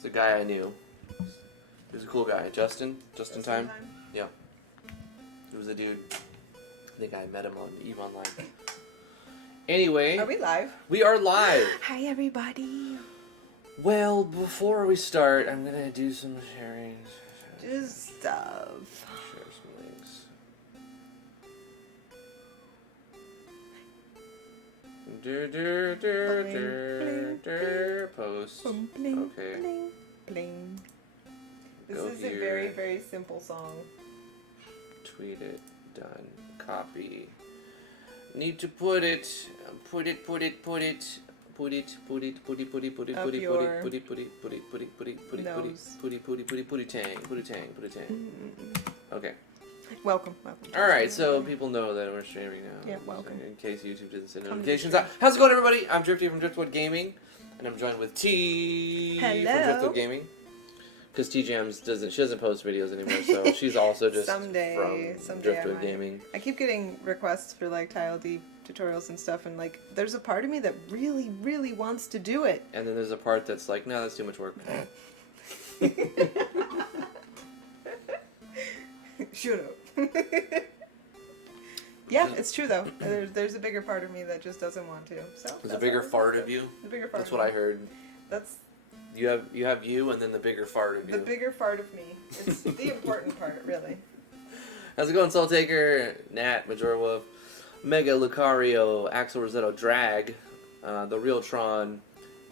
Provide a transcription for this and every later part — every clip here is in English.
It's a guy I knew. He was a cool guy. Justin Time. Yeah. He was a dude. I think I met him on EVE Online. Anyway. Are we live? We are live. Hi, everybody. Well, before we start, I'm going to do some sharing. Just stuff. Share some links. Post. Bling, Okay. bling, bling. This Go is a here. very, very simple song. Tweet it. Done. Copy. Need to put it. Put it. Up your nose. Tang. Okay. Welcome. All right, so people know that we're streaming now. Yeah, welcome. In case YouTube doesn't send Come to notifications the out. How's it going, everybody? I'm Drifty from Driftwood Gaming, and I'm joined with T Hello. from Driftwood Gaming. Because T Jams doesn't post videos anymore, so she's also just Someday from I Driftwood might. Gaming. I keep getting requests for like Tile D tutorials and stuff, and like, there's a part of me that really, really wants to do it. And then there's a part that's like, no, that's too much work. Shut up. Yeah, it's true though. There's a bigger part of me that just doesn't want to. So There's a bigger fart of you. The bigger fart. That's what I heard. That's You have you, and then the bigger fart of you. the bigger part of me. It's the important part, really. How's it going, Soul Taker, Nat, Majora Wolf, Mega Lucario, Axel Rosetto, Drag, the Realtron,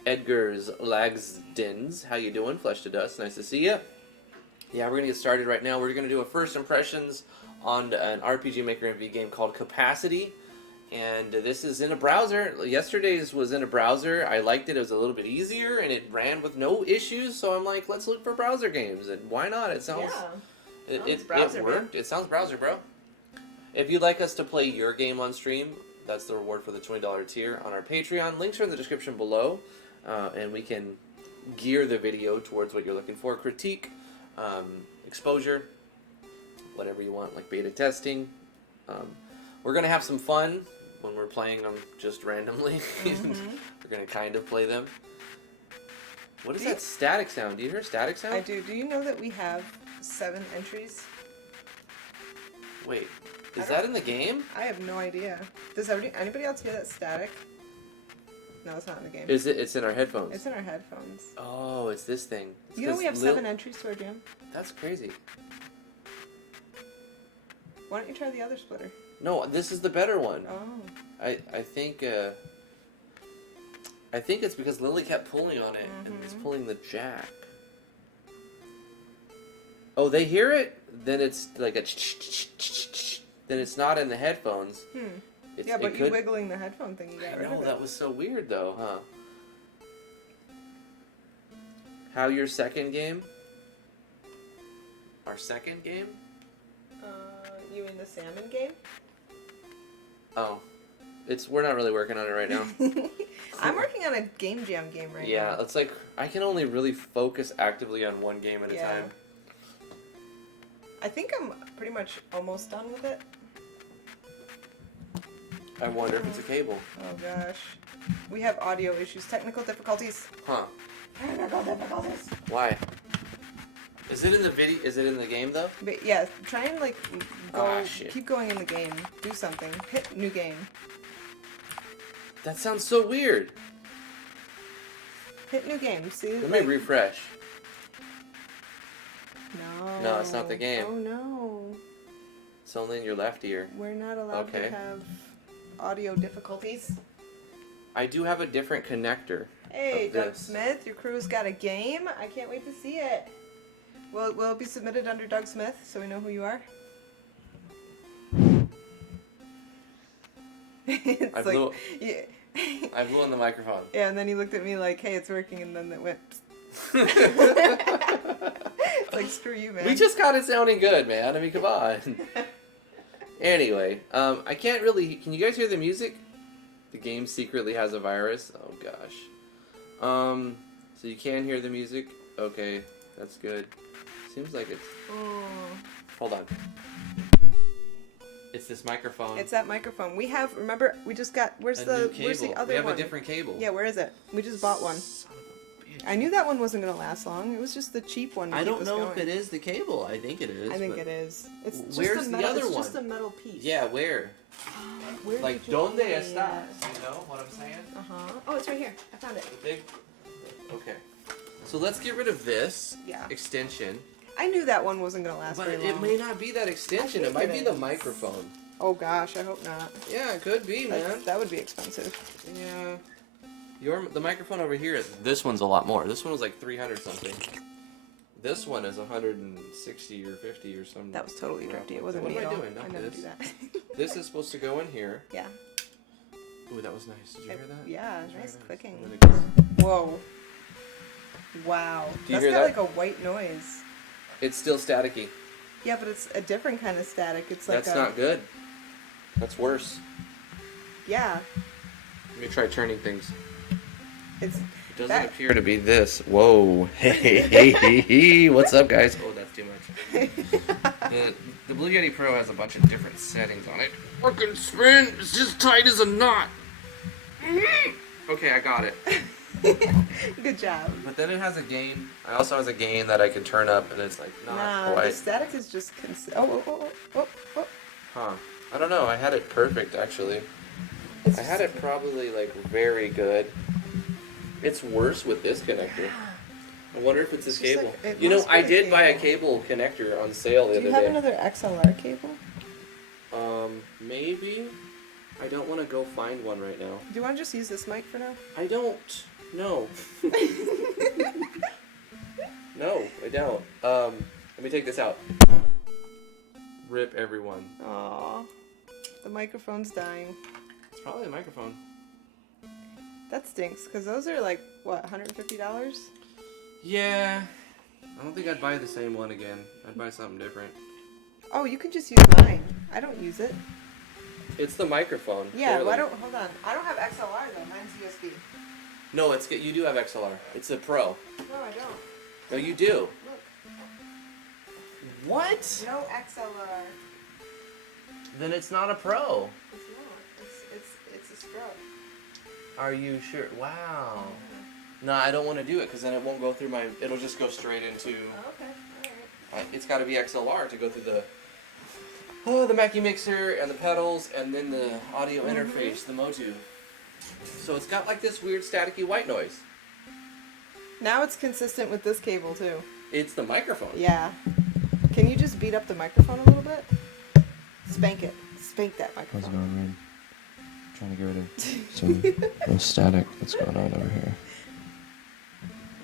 Edgar's Lagsdins. How you doing? Flesh to Dust. Nice to see you. Yeah, we're gonna get started right now. We're gonna do a first impressions on an RPG Maker MV game called Capacity, and this is in a browser. Yesterday's was in a browser. I liked it. It was a little bit easier, and it ran with no issues. So I'm like, let's look for browser games, and why not? It sounds. Yeah. It Browser, worked. It sounds browser, bro. If you'd like us to play your game on stream, that's the reward for the $20 tier on our Patreon. Links are in the description below, and we can gear the video towards what you're looking for. Critique, exposure, whatever you want, like beta testing. We're going to have some fun when we're playing them just randomly. We're going to kind of play them. What is that static sound? Do you hear static sound? I do. Do you know that we have 7 entries? Wait, I is don't- that in the game? I have no idea. Does anybody else hear that static? No, it's not in the game. Is it? It's in our headphones. It's in our headphones. Oh, it's this thing. It's You know 'cause we have Lil- 7 entries to our jam? That's crazy. Why don't you try the other splitter? No, this is the better one. Oh. I think it's because Lily kept pulling on it and it's pulling the jack. Oh, they hear it? Then it's like a then it's not in the headphones. It's, Yeah, but it you could... wiggling the headphone thing, you got I rid know, of it. that was so weird though, huh? How your second game? Our second game? You mean the salmon game? Oh. We're not really working on it right now. I'm working on a game jam game right now. Yeah, it's like I can only really focus actively on one game at a Yeah. time. I think I'm pretty much almost done with it. I wonder if it's a cable. Oh gosh. We have audio issues, technical difficulties. Huh. Technical difficulties. Why? Is it in the video? Is it in the game though? But yeah, try and like go, Ah, shit. keep going in the game. Do something. Hit new game. That sounds so weird. Hit new game. See? Let me refresh. No. No, it's not the game. Oh no. It's only in your left ear. We're not allowed Okay. to have audio difficulties. I do have a different connector. Hey, of Doug this. Smith, your crew's got a game. I can't wait to see it. Will it be submitted under Doug Smith so we know who you are? It's I like, blew- yeah. I blew on the microphone. Yeah, and then he looked at me like, hey, it's working, and then it went. It's like, screw you, man. We just got it sounding good, man. I mean, come on. Anyway, I can't really... Can you guys hear the music? The game secretly has a virus. Oh, gosh. So you can hear the music? Okay, that's good. Seems like it's... Oh. Hold on. It's this microphone. It's that microphone. We have, remember, we just got, where's a the new cable. other We have one? a different cable. Yeah, where is it? We just bought one. Son of a bitch. I knew that one wasn't gonna last long. It was just the cheap one. I don't know if it is the cable. I think it is. I think it is. It's just where's a the metal, other it's one? just a metal piece. Yeah, where? Where Like, did you donde put está? it? You know what I'm saying? Oh, it's right here. I found it. The big. Okay. So let's get rid of this Yeah. extension. I knew that one wasn't gonna last But very long. it may not be that extension. It think might it be the is. microphone. Oh gosh, I hope not. Yeah, it could be, man. That would be expensive. Yeah. The microphone over here. This one's a lot more. This one was like 300 something. This one is 160 or 50 or something. That was totally drifty. It wasn't What me am at I all. doing? Not I never this. do that. This is supposed to go in here. Yeah. Ooh, that was nice. Did you hear that? Yeah, That was nice very clicking. Really good. Whoa. Wow. Do you That's hear got that? like a white noise. It's still staticky. Yeah, but it's a different kind of static. It's like That's not good. That's worse. Yeah. Let me try turning things. It's It doesn't that. appear to be this. Whoa. Hey. What's up, guys? Oh, that's too much. The Blue Yeti Pro has a bunch of different settings on it. Fucking spin. It's just tight as a knot. Okay, I got it. Good job. But then it has a gain. I also has a gain that I can turn up, and it's like not Nah, the quite. static is just. Oh. Huh. I don't know. I had it perfect actually. It's I had it probably like very good. It's worse with this connector. I wonder if it's this It's just cable. like- it You know, must be I the did buy a cable. cable connector on sale the Do other you have day. another XLR cable? Maybe. I don't want to go find one right now. Do you want to just use this mic for now? I don't. No. No, I don't. Let me take this out. Rip everyone. Aw. The microphone's dying. It's probably a microphone. That stinks, because those are like, what, $150? Yeah. I don't think I'd buy the same one again. I'd buy something different. Oh, you can just use mine. I don't use it. It's the microphone. Yeah, well, clearly. hold on. I don't have XLR though. Mine's USB. No, it's good. You do have XLR. It's a Pro. No, I don't. No, you do. Look. What? No XLR. Then it's not a Pro. It's not. It's a scrub. Are you sure? Wow. No, I don't want to do it because then it won't go through my. It'll just go straight into. Oh, okay. Alright. It's got to be XLR to go through the Mackie mixer and the pedals and then the audio interface, the Motu. So it's got like this weird staticky white noise. Now it's consistent with this cable too. It's the microphone. Yeah. Can you just beat up the microphone a little bit? Spank it. Spank that How's it microphone. going, Red? Trying to get rid of some real static that's going on over here.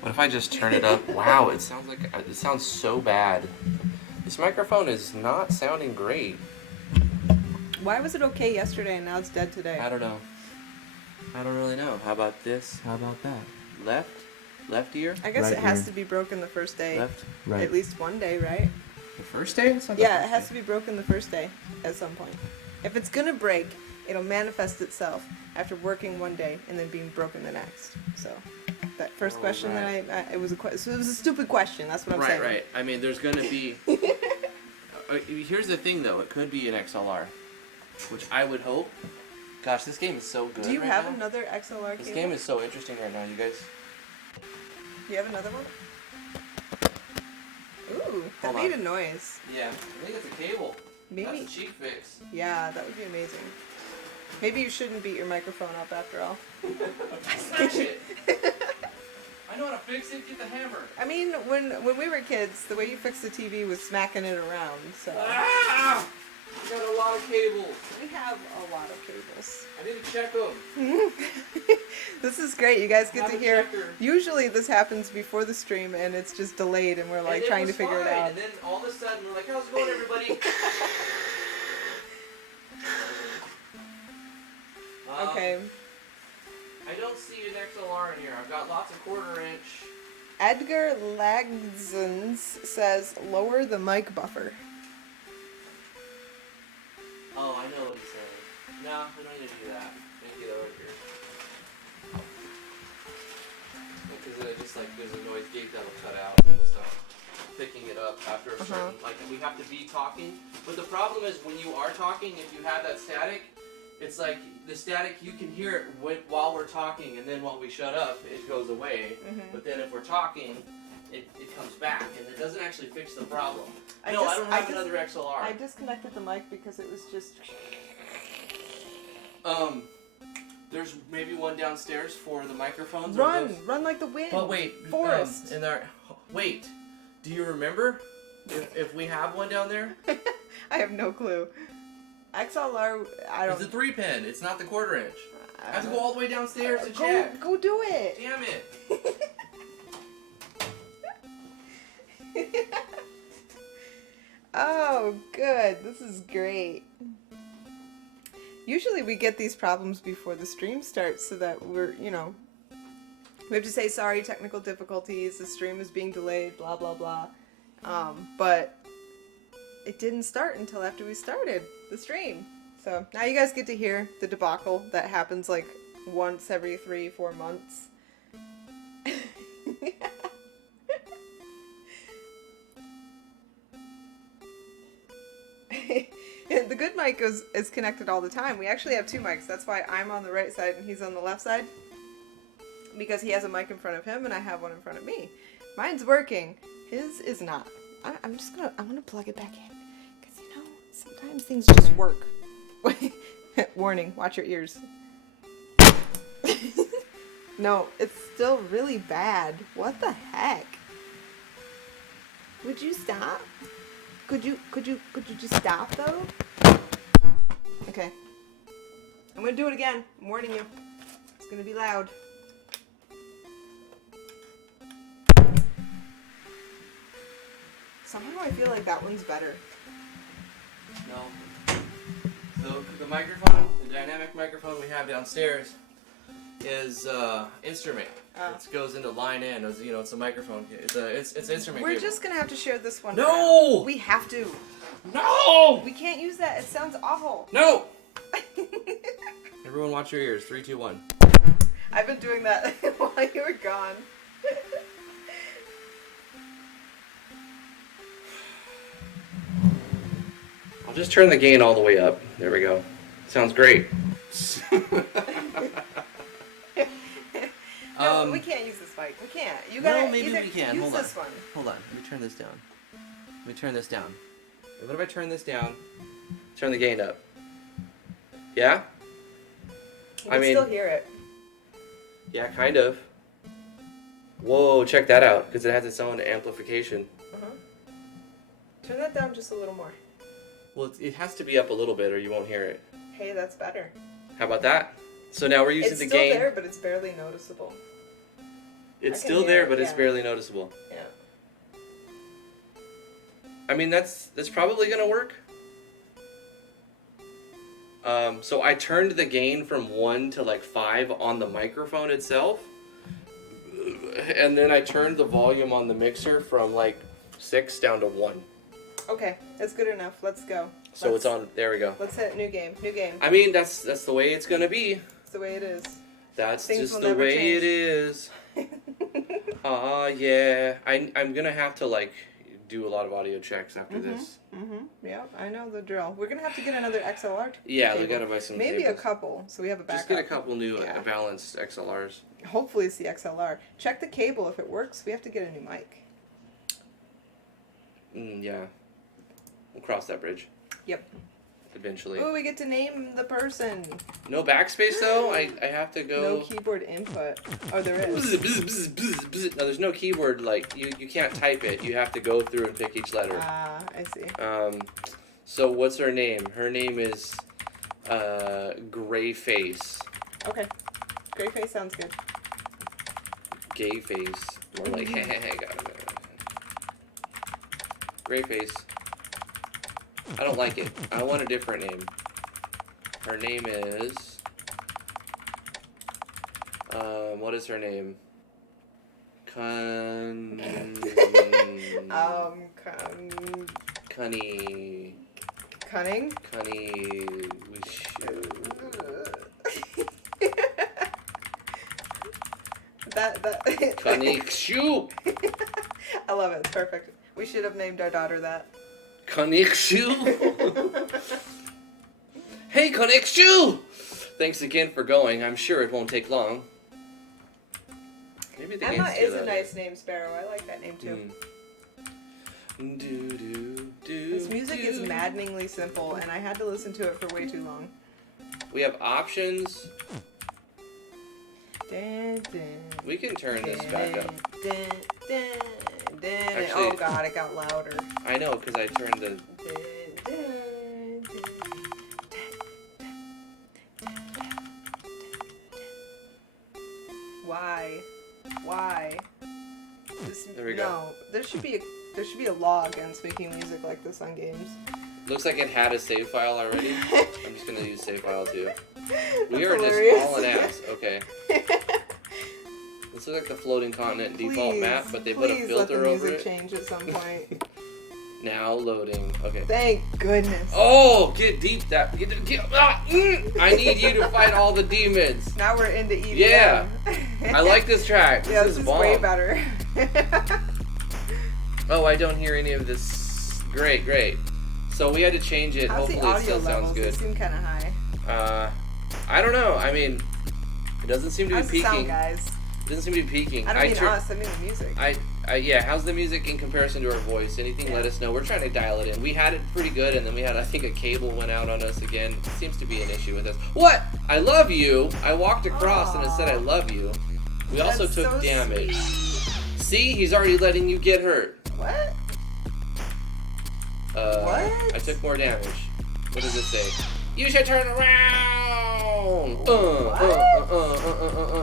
What if I just turn it up? Wow, it sounds so bad. This microphone is not sounding great. Why was it okay yesterday and now it's dead today? I don't know. I don't really know. How about this? How about that? Left ear? I guess Right it has ear. to be broken the first day. Left? Right. At least one day, right? The first day? It's not the Yeah, it first has day. to be broken the first day at some point. If it's gonna break, it'll manifest itself after working one day and then being broken the next. So that first Oh, question right. that it was a stupid question. That's what I'm saying. Right. I mean, there's gonna be. Here's the thing, though. It could be an XLR, which I would hope. Gosh, this game is so good. Do you right have now. another XLR This cable? game is so interesting right now, you guys. Do you have another one? Ooh, that Hold made on. a noise. Yeah, I think it's a cable. Maybe. That's a cheap fix. Yeah, that would be amazing. Maybe you shouldn't beat your microphone up after all. Smash it. I know how to fix it. Get the hammer. I mean, when we were kids, the way you fixed the TV was smacking it around. So Ah! I got a lot of cables. we have a lot of cables. I need to check them. This is great. You guys get Have to a hear. checker. Usually this happens before the stream and it's just delayed and we're like And it trying to was figure it fine, out. And then all of a sudden, we're like, how's it going, everybody? Okay. I don't see an XLR in here. I've got lots of quarter-inch. Edgar Lagzens says lower the mic buffer. Oh, I know what he's saying. No, we don't need to do that. Thank you, though, here. Because then it just like there's a noise gate that'll cut out and it'll start picking it up after a certain. Like we have to be talking. But the problem is when you are talking, if you have that static, it's like the static, you can hear it while we're talking, and then while we shut up, it goes away. Mhm. But then if we're talking, it comes back, and it doesn't actually fix the problem. I No, I just- don't I have just- another XLR. I disconnected the mic because it was just. There's maybe one downstairs for the microphones. Or Run! those. Run like the wind! But wait, Forest. in there. Wait, do you remember if we have one down there? I have no clue. XLR, I don't. It's a 3-pin. It's not the 1/4 inch. I have to go don't- all the way downstairs to go, check. go do it! Damn it! Oh, good. This is great. Usually we get these problems before the stream starts so that we're, we have to say sorry, technical difficulties, the stream is being delayed, blah, blah, blah. But it didn't start until after we started the stream. So now you guys get to hear the debacle that happens like once every 3-4 months. The good mic is connected all the time. We actually have 2 mics. That's why I'm on the right side and he's on the left side. Because he has a mic in front of him and I have one in front of me. Mine's working. His is not. I'm gonna plug it back in. Because sometimes things just work. Warning, watch your ears. No, it's still really bad. What the heck? Would you stop? Could you just stop though? Okay. I'm gonna do it again. I'm warning you. It's gonna be loud. Somehow I feel like that one's better. No. So the microphone, the dynamic microphone we have downstairs, is instrument. It goes into line in. It's a microphone. It's instrument. We're cable. just gonna have to share this one. No! We have to. No! We can't use that. It sounds awful. No! Everyone, watch your ears. 3, 2, 1. I've been doing that while you were gone. I'll just turn the gain all the way up. There we go. Sounds great. No, we can't use this mic. We can't. You gotta maybe either we can. use Hold on. this one. Hold on. Let me turn this down. Let me turn this down. What if I turn this down? Turn the gain up. Yeah? You I can mean- still hear it. Yeah, kind of. Whoa, check that out, because it has its own amplification. Turn that down just a little more. Well, it has to be up a little bit or you won't hear it. Hey, that's better. How about that? So now we're using It's the still gain. there, but it's barely noticeable. It's I can still hear there, it, but it's yeah. barely noticeable. Yeah. I mean, that's probably gonna work. So I turned the gain from 1 to like 5 on the microphone itself, and then I turned the volume on the mixer from like 6 down to 1. Okay, that's good enough. Let's go. So it's on. There we go. Let's hit new game. New game. I mean, that's the way it's gonna be. It's the way it is. That's Things just will the never way change. it is. Yeah. I'm gonna have to like do a lot of audio checks after this. Yep, I know the drill. We're gonna have to get another XLR. Yeah, we cable. gotta buy some. Maybe cables. a couple, so we have a backup. Just get a couple new Yeah. balanced XLRs. Hopefully it's the XLR. Check the cable. If it works, we have to get a new mic. Yeah. We'll cross that bridge. Yep. Eventually. Oh, we get to name the person. No backspace though. I have to go. No keyboard input. Oh, there is. No, there's no keyboard. Like you can't type it. You have to go through and pick each letter. Ah, I see. So what's her name? Her name is Grayface. Okay. Gray face sounds good. Gay face. More like got it. Grayface. I don't like it. I want a different name. Her name is. What is her name? Cunny. Cunning. Cunny. that. Cunny. Shoot! I love it. It's perfect. We should have named our daughter that. Cunny. Shoot! Hey, Cunny. Shoot! Thanks again for going. I'm sure it won't take long. Maybe the Emma game's is a nice name, Sparrow. I like that name too. This music is maddeningly simple, and I had to listen to it for way too long. We have options. Dun, dun, We can turn this back up. dun, dun, dun. Actually- Oh god, it got louder. I know, because I turned the... Dun, dun, dun, Why? Why? This, There we go. No, there should be a law against making music like this on games. Looks like it had a save file already. I'm just going to use save file too. We That's are hilarious. just hauling ass. Okay. This looks like the floating continent default map, but they put a please filter let the over music it. change at some point. Now loading. Okay. Thank goodness. Oh, get deep that. I need you to fight all the demons. Now we're into EDM. Yeah. I like this track. Yeah, This this is is way bomb. better. Oh, I don't hear any of this. Great, great. So we had to change it. How's the Hopefully it audio still sounds levels? They good. seem kind of high. I don't know. I mean, it doesn't seem to be How's the sound, peaking. guys? It doesn't seem to be peaking. I don't mean tur- us. I mean the music. Yeah, how's the music in comparison to our voice? Anything, Yeah. let us know. We're trying to dial it in. We had it pretty good, and then we had, I think, a cable went out on us again. It seems to be an issue with us. What? I love you. I walked across and it said I love you. We also That's took so damage. sweet. See? He's already letting you get hurt. What? What? I took more damage. What does it say? You should turn around!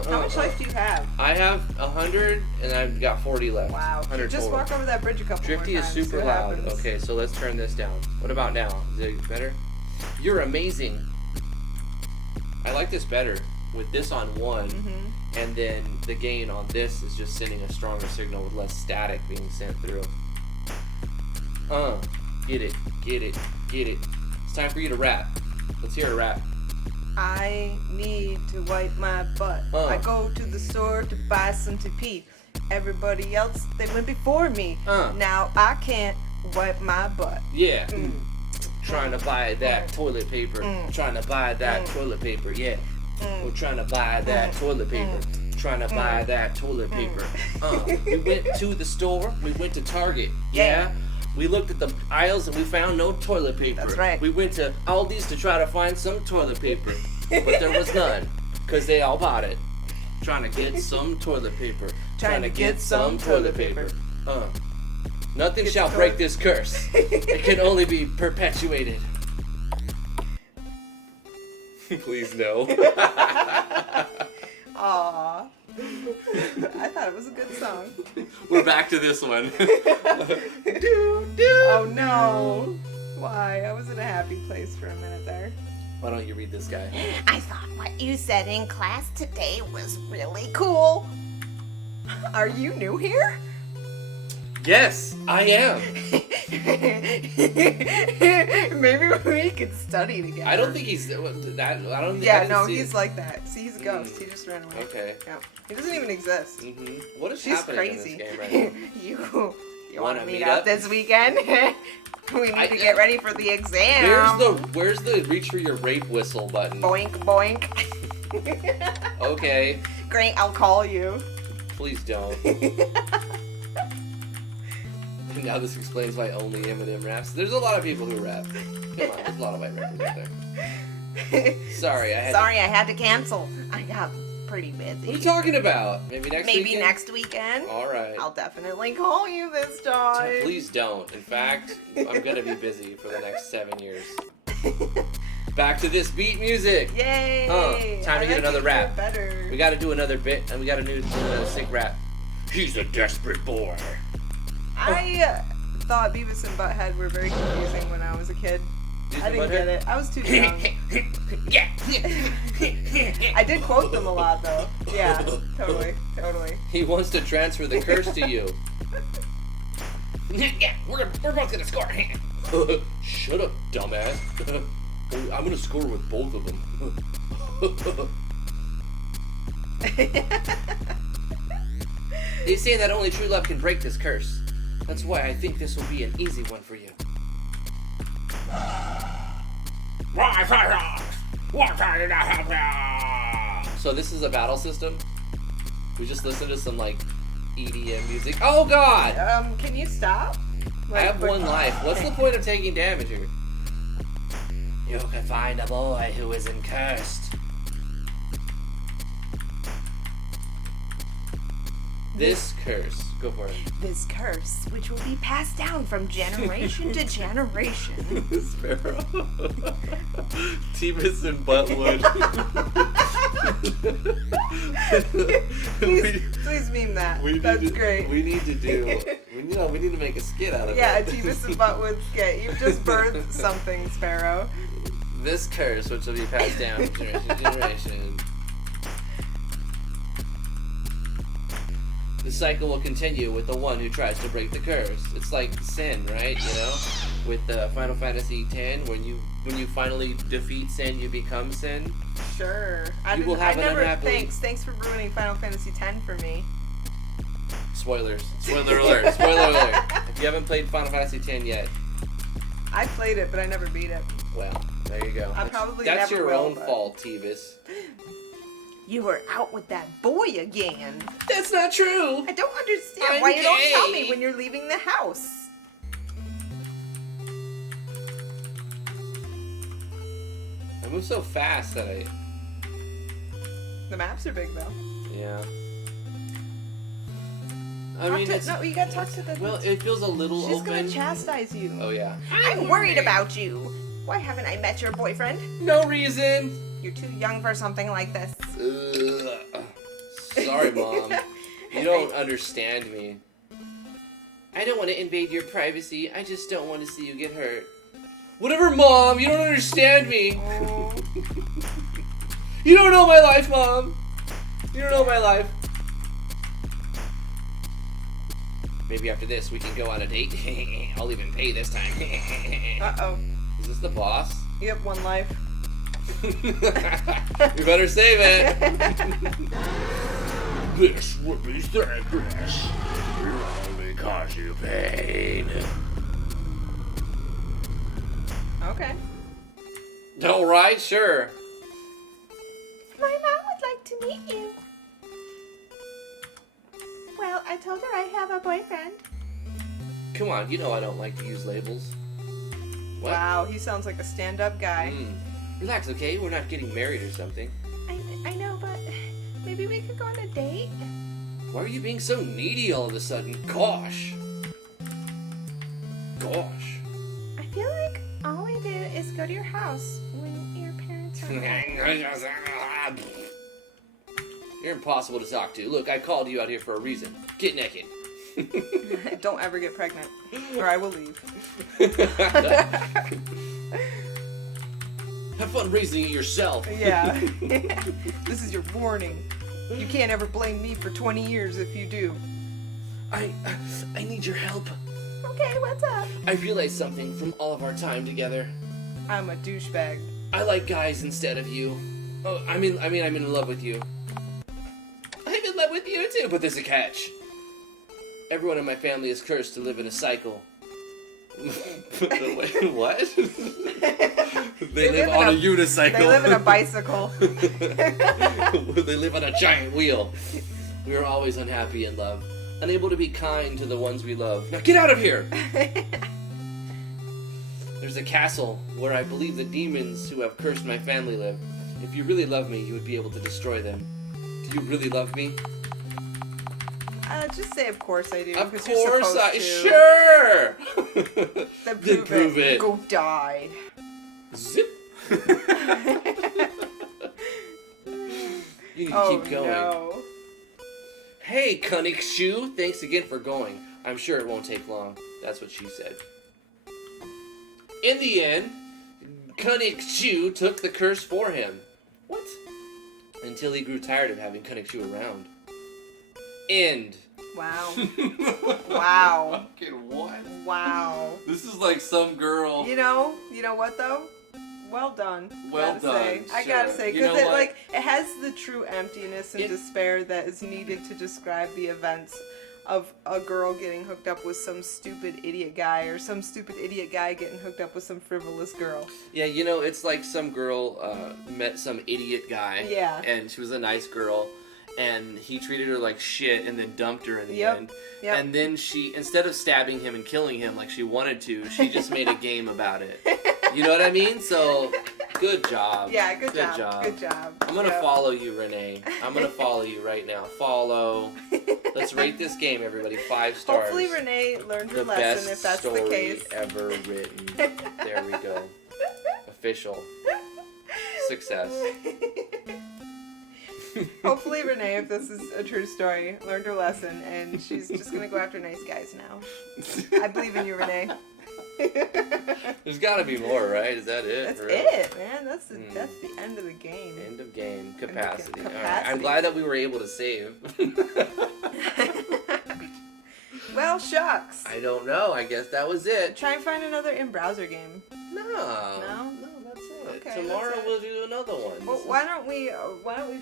How much life do you have? I have 100, and I've got 40 left. Wow. 100 Just total. walk over that bridge a couple Drifty more is times. see super what loud. happens. Okay, so let's turn this down. What about now? Is it better? You're amazing. I like this better with this on 1, Mm-hmm. and then the gain on this is just sending a stronger signal with less static being sent through. Get it, get it, get it. It's time for you to rap. Let's hear a rap. I need to wipe my butt. I go to the store to buy some TP. Everybody else, they went before me. Now I can't wipe my butt. Yeah. Mm. Trying to buy that toilet paper. Trying to buy that toilet paper. Yeah. We're trying to buy that toilet paper. Trying to buy that toilet paper. We went to the store. We went to Target. Yeah. We looked at the aisles and we found no toilet paper. That's right. We went to Aldi's to try to find some toilet paper, but there was none, because they all bought it. Trying to get some toilet paper. Trying to get some toilet paper. Nothing It's shall called- break this curse. It can only be perpetuated. Please no. Aww. I thought it was a good song. We're back to this one. Oh no. Why? I was in a happy place for a minute there. Why don't you read this guy? I thought what you said in class today was really cool. Are you new here? Yes, I am. Maybe we could study together. I don't think he's that. I don't think. I Yeah, didn't no, see he's it. like that. See, he's a ghost. He just ran away. Okay. Yeah. He doesn't even exist. What is She's happening crazy. in this game right now? You Wanna want to meet meet up? up this weekend? We need to get ready for the exam. Where's the reach for your rape whistle button? Boink, boink. Okay, Great, I'll call you. please don't. Now this explains why only Eminem raps. There's a lot of people who rap. Come on, there's a lot of white rappers out there. Sorry, I had to cancel. I got pretty What are you busy. talking about? Maybe next Maybe weekend? next weekend. All right. I'll definitely call you this time. Please don't. In fact, I'm gonna be busy for the next 7 years. Back to this beat music. Yay! Time to I get like another it rap. Better. We gotta do another bit, and we gotta do another sick rap. He's a desperate boy. I thought Beavis and Butthead were very confusing when I was a kid. I didn't get it. I was too young. Yeah. I did quote them a lot though. Yeah, totally. He wants to transfer the curse to you. Yeah, we're both gonna score. Shut up, dumbass. I'm gonna score with both of them. They say that only true love can break this curse. That's why I think this will be an easy one for you. So this is a battle system? We just listen to some, like, EDM music. Oh, God! Can you stop? I have one life. What's the point of taking damage here? You can find a boy who isn't cursed. This curse. Go for it. This curse, which will be passed down from generation to generation. Sparrow. Tevis and Buttwood. Please meme that. That's great. We need to do. We need to make a skit out of Yeah, a it. Tevis and Buttwood skit. You've just birthed something, Sparrow. This curse, which will be passed down from generation to generation. The cycle will continue with the one who tries to break the curse. It's like sin, right? You know, with Final Fantasy X, when you finally defeat sin, you become sin. Sure. You will have an unhappily- Thanks for ruining Final Fantasy X for me. Spoilers. Spoiler alert. Spoiler alert. If you haven't played Final Fantasy X yet, I played it, but I never beat it. well, there you go. I probably That's never your will, own but- fault, Tevis. You were out with that boy again. That's not true. I don't understand I'm why you don't tell gay. me when you're leaving the house. I move so fast that I. The maps are big though. Yeah. I mean, it's. No, you gotta talk to the. Well, it feels a little She's open. gonna chastise you. Oh yeah. I'm worried about you. Why haven't I met your boyfriend? No reason. You're too young for something like this. Ugh. Sorry, Mom. You don't understand me. I don't want to invade your privacy. I just don't want to see you get hurt. Whatever, Mom. You don't understand me. Oh. You don't know my life, Mom. You don't know my life. Maybe after this we can go on a date. I'll even pay this time. Uh-oh. Is this the boss? You have one life. We better save it. This would be dangerous. It will only cause you pain. Okay. All right, sure. My mom would like to meet you. Well, I told her I have a boyfriend. Come on, you know I don't like to use labels. What? Wow, he sounds like a stand-up guy. Relax, okay? We're not getting married or something. I know, but maybe we could go on a date. Why are you being so needy all of a sudden? Gosh. Gosh. I feel like all we do is go to your house when your parents are home. You're impossible to talk to. Look, I called you out here for a reason. Get naked. Don't ever get pregnant, or I will leave. Have fun raising it yourself. Yeah. This is your warning. You can't ever blame me for 20 years if you do. I need your help. Okay, what's up? I realized something from all of our time together. I'm a douchebag. I like guys instead of you. Oh, I'm in love with you. I'm in love with you too, but there's a catch. Everyone in my family is cursed to live in a cycle. Wait, what? They live on a unicycle. They live in a bicycle. They live on a giant wheel. We are always unhappy in love, unable to be kind to the ones we love. Now get out of here! There's a castle where I believe the demons who have cursed my family live. If you really love me, you would be able to destroy them. Do you really love me? Just say, of course I do. Of 'cause you're course supposed I... to. Sure! Then prove it. it. Go die. Zip! You need to Oh keep going. no. Hey, Cunning Shoe, thanks again for going. I'm sure it won't take long. That's what she said. In the end, Cunning Shoe took the curse for him. What? Until he grew tired of having Cunning Shoe around. End. Wow. Wow. Fucking what? Wow. This is like some girl. You know what though? Well done. Well gotta done, Say. I gotta sure. say, You know because what? it has the true emptiness and It- despair that is needed to describe the events of a girl getting hooked up with some stupid idiot guy, or some stupid idiot guy getting hooked up with some frivolous girl. Yeah, you know, it's like some girl met some idiot guy. Yeah. And she was a nice girl, and he treated her like shit and then dumped her in the Yep. end. Yep. And then she, instead of stabbing him and killing him like she wanted to, she just made a game about it. You know what I mean? So, good job. Yeah, good job. Good job. I'm gonna Yep. follow you, Renee. I'm gonna follow you right now. Follow. Let's rate this game, everybody. 5 stars. Hopefully Renee learned her The lesson best if that's story the case. ever written. There we go. Official. Success. Hopefully Renee, if this is a true story, learned her lesson and she's just gonna go after nice guys now. I believe in you, Renee. There's gotta be more, right? Is that it? That's for real? it, man. That's the end of the game. End of game. Capacity. All right. Capacity. I'm glad that we were able to save. Well, shucks. I don't know. I guess that was it. Try and find another in-browser game. No. No? No, that's it. Okay, Tomorrow that's it. we'll do another one. Well, why don't we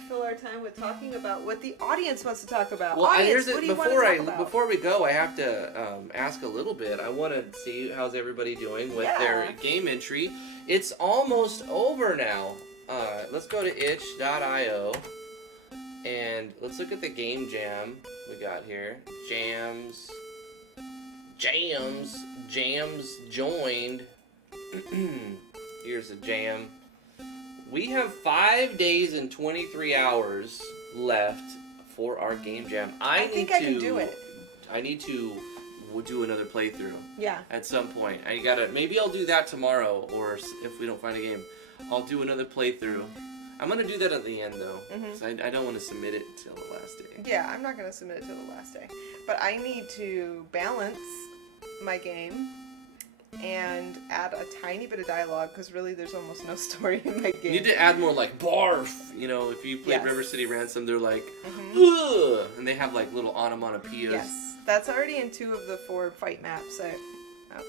fill our time with talking about what the audience wants to talk about? Well, Audience, here's it. what do you want to talk about? Before we go, I have to ask a little bit. I want to see how's everybody doing with their Yeah. game entry. It's almost over now. Let's go to itch.io and let's look at the game jam we got here. Jams joined. Here's a jam. We have 5 days and 23 hours left for our game jam. I think I can do it. I need to do another playthrough Yeah. at some point. Maybe I'll do that tomorrow, or if we don't find a game, I'll do another playthrough. I'm gonna do that at the end though, because I don't want to submit it till the last day. Yeah, I'm not going to submit it till the last day. But I need to balance my game and add a tiny bit of dialogue, because really there's almost no story in my game. You need to add more like barf. You know, if you played Yes. River City Ransom, they're like, Mhm. ugh, and they have like little onomatopoeias. Yes, that's already in 2 of the 4 fight maps.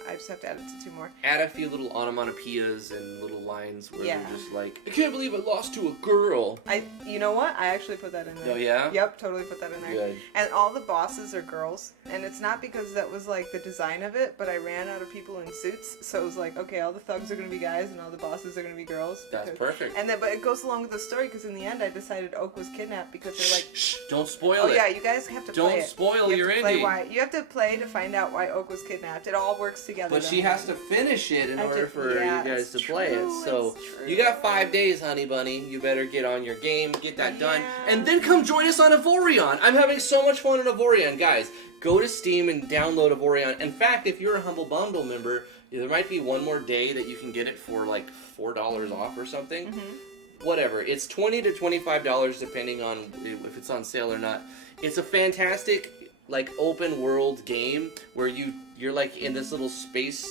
I just have to add it to 2 more. Add a few little onomatopoeias and little lines where Yeah. they're just like, I can't believe I lost to a girl. You know what? I actually put that in there. Oh yeah? Yep, totally put that in there. Good. And all the bosses are girls, and it's not because that was like the design of it, but I ran out of people in suits, so it was like, okay, all the thugs are gonna be guys, and all the bosses are gonna be girls. That's perfect. And then, but it goes along with the story, because in the end, I decided Oak was kidnapped because they're like, Shh, don't spoil oh it. yeah, you guys have to Don't play it. spoil You have your to play ending. why. You have to play to find out why Oak was kidnapped. It all works together. But though. she has to finish it in I order did- for yeah, you guys it's to play it. true, So it's true. you got 5 days, honey bunny. You better get on your game, get that done, Yeah. and then come join us on Avorion. I'm having so much fun on Avorion, guys. Go to Steam and download Avorion. In fact, if you're a Humble Bundle member, there might be one more day that you can get it for like $4 off or something. Mm-hmm. Whatever. It's $20 to $25 depending on if it's on sale or not. It's a fantastic like open world game where you're like in this little space.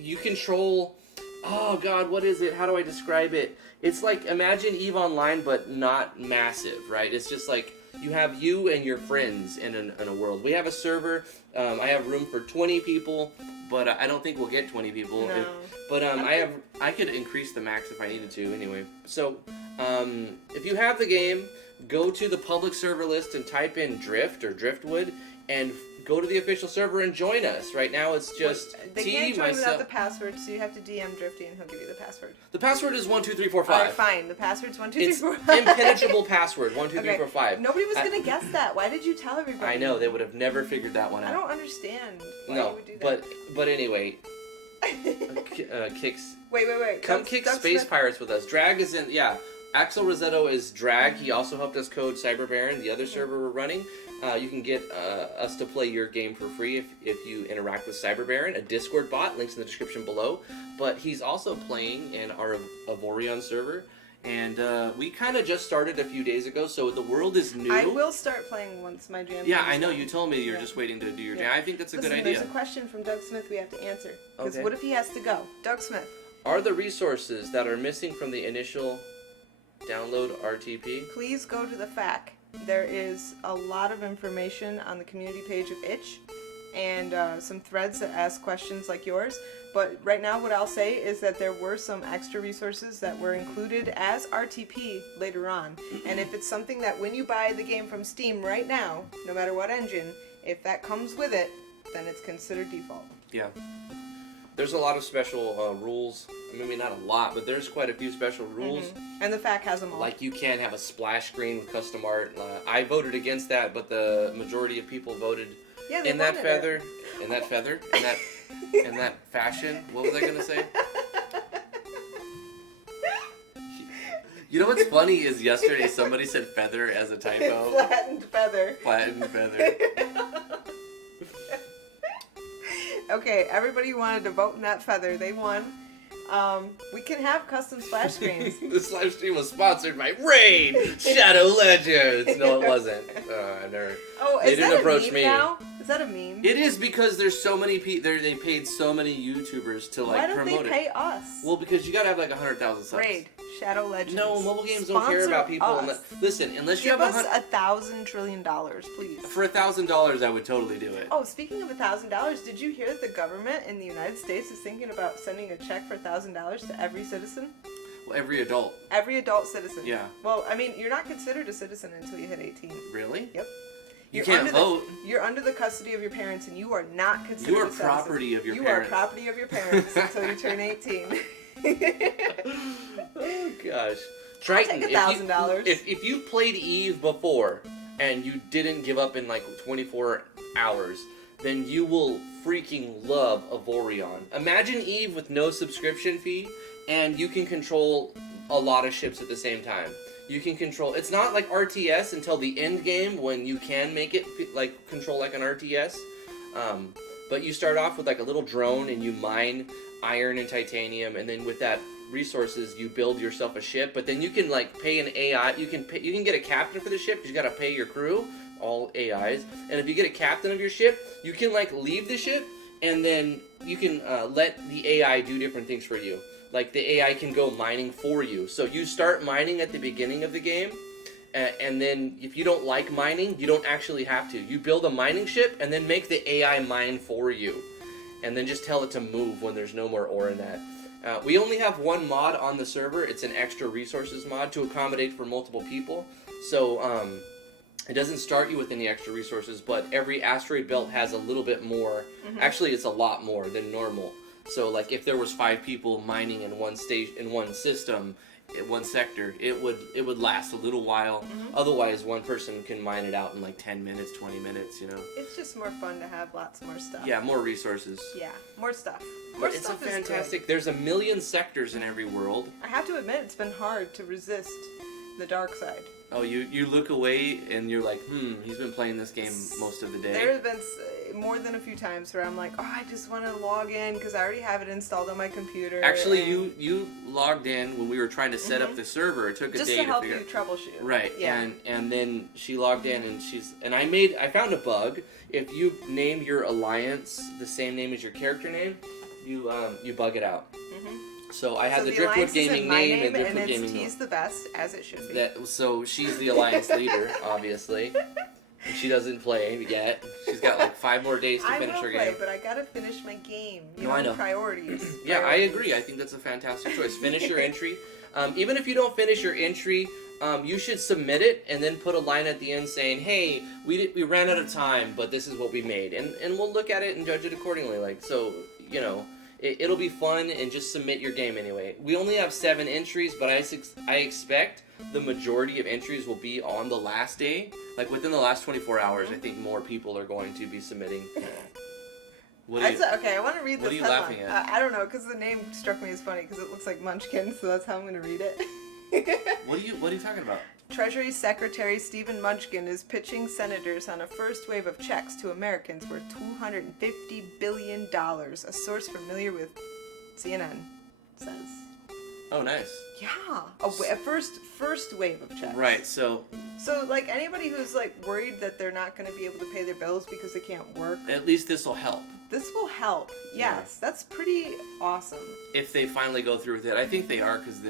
You control. Oh God, what is it? How do I describe it? It's like imagine EVE Online, but not massive, right? It's just like you have you and your friends in a world. We have a server. I have room for 20 people, but I don't think we'll get 20 people. No. But I could increase the max if I needed to anyway. So if you have the game, go to the public server list and type in Drift or Driftwood and go to the official server and join us. Right now it's just They T, can't join myself. without the password, so you have to DM Drifty and he'll give you the password. The password is 12345. Alright, fine. The password's 1, 2, 3, It's 4. impenetrable password 12345. Nobody was gonna guess that. Why did you tell everybody? I know they would have never figured that one out. I don't understand why you No, would do that. but anyway, kicks. Wait. Come Doug- kick Doug Space Smith- Pirates with us. Drag is in. Yeah, Axel Rosetto is Drag. He also helped us code Cyber Baron, the other server we're running. You can get us to play your game for free if you interact with Cyber Baron, a Discord bot. Links in the description below. But he's also playing in our Avorion server. And we kind of just started a few days ago, so the world is new. I will start playing once my jam. Yeah, comes I know. down. You told me you're Yeah. just waiting to do your Yeah. jam. I think that's a Listen, good idea. There's a question from Doug Smith we have to answer. Because Okay. what if he has to go? Doug Smith, Are the resources that are missing from the initial download RTP? please go to the FAQ. There is a lot of information on the community page of Itch, and some threads that ask questions like yours. But right now, what I'll say is that there were some extra resources that were included as RTP later on. And if it's something that when you buy the game from Steam right now, no matter what engine, If that comes with it, then it's considered default. Yeah. There's a lot of special rules. Maybe not a lot, but there's quite a few special rules. And the FAQ has them all. Like you can't have a splash screen with custom art. I voted against that, but the majority of people voted yeah, they in that wanted feather, it. in that feather, in that fashion. What was I gonna say? You know what's funny is yesterday somebody said feather as a typo. Flattened feather. Flattened feather. Okay, everybody who wanted to vote in that feather, they won. We can have custom splash screens. This live stream was sponsored by Raid Shadow Legends. No, it wasn't. I never. Oh, They is didn't that a approach meme me. now? Is that a meme? It is because there's so many people. They paid so many YouTubers to like Why don't promote they it. pay us? Well, because you gotta have like 100,000 subs. Raid, Shadow Legends. No, mobile games don't care Sponsor about people. us. Listen, unless you Give have us $1,000 trillion, please. for $1,000, I would totally do it. Oh, speaking of $1,000, did you hear that the government in the United States is thinking about sending a check for $1,000 to every citizen? Well, every adult. Every adult citizen. Yeah. Well, I mean, you're not considered a citizen until you hit 18. Really? Yep. You You're can't under vote. You're under the custody of your parents, and you are not considered You are a citizen. property of your You parents. are property of your parents until you turn 18. Oh gosh. Triton, take $1,000. If you played Eve before and you didn't give up in like 24 hours, then you will freaking love Avorion. Imagine Eve with no subscription fee, and you can control a lot of ships at the same time. You can control. It's not like RTS until the end game when you can make it like control like an RTS. But you start off with like a little drone and you mine iron and titanium, and then with that resources you build yourself a ship. But then you can like pay an AI. You can get a captain for the ship because you got to pay your crew, all AIs. And if you get a captain of your ship, you can like leave the ship and then you can let the AI do different things for you. Like the AI can go mining for you. So you start mining at the beginning of the game, and then if you don't like mining, you don't actually have to. You build a mining ship and then make the AI mine for you. And then just tell it to move when there's no more ore in that. We only have one mod on the server. It's an extra resources mod to accommodate for multiple people. So it doesn't start you with any extra resources, but every asteroid belt has a little bit more. Actually, it's a lot more than normal. So like if there was 5 people mining in one station, in one system, in one sector, it would last a little while. Otherwise, one person can mine it out in like 10 minutes, 20 minutes, you know. It's just more fun to have lots more stuff. Yeah, more resources. Yeah, more stuff. More But it's a stuff is fantastic. There's 1 million sectors in every world. good. I have to admit, it's been hard to resist the dark side. Oh, you look away and you're like, he's been playing this game most of the day. There have been more than a few times where I'm like, oh, I just want to log in because I already have it installed on my computer. Actually, and you logged in when we were trying to set up the server. It took a just day to help figure you troubleshoot. Right. Yeah. And then she logged in and I found a bug. If you name your alliance the same name as your character name, you bug it out. So I had So the the Driftwood alliance is Gaming in my name name, and Driftwood and it's Gaming T's the best, as it should be. So she's the alliance leader, obviously. And she doesn't play yet. She's got like 5 more days to I finish will her play, game. but I gotta finish my game. No, I know. Priorities. Yeah, I agree. I think that's a fantastic choice. Finish your entry. Even if you don't finish your entry, you should submit it and then put a line at the end saying, "Hey, we ran out of time, but this is what we made," and we'll look at it and judge it accordingly. Like so, you know, it'll be fun, and just submit your game anyway. We only have 7 entries, but I expect the majority of entries will be on the last day. Like within the last 24 hours, I think more people are going to be submitting. Okay, I want to read this What are you headline. laughing at? I don't know, because the name struck me as funny because it looks like Munchkin, so that's how I'm going to read it. What are you talking about? Treasury Secretary Stephen Munchkin is pitching senators on a first wave of checks to Americans worth $250 billion, a source familiar with CNN says. Oh, nice. Yeah, a first wave of checks. Right, so So, like, anybody who's, like, worried that they're not going to be able to pay their bills because they can't work, at least this will help. this will help. Yes, that's pretty awesome. If they finally go through with it. I think they are, because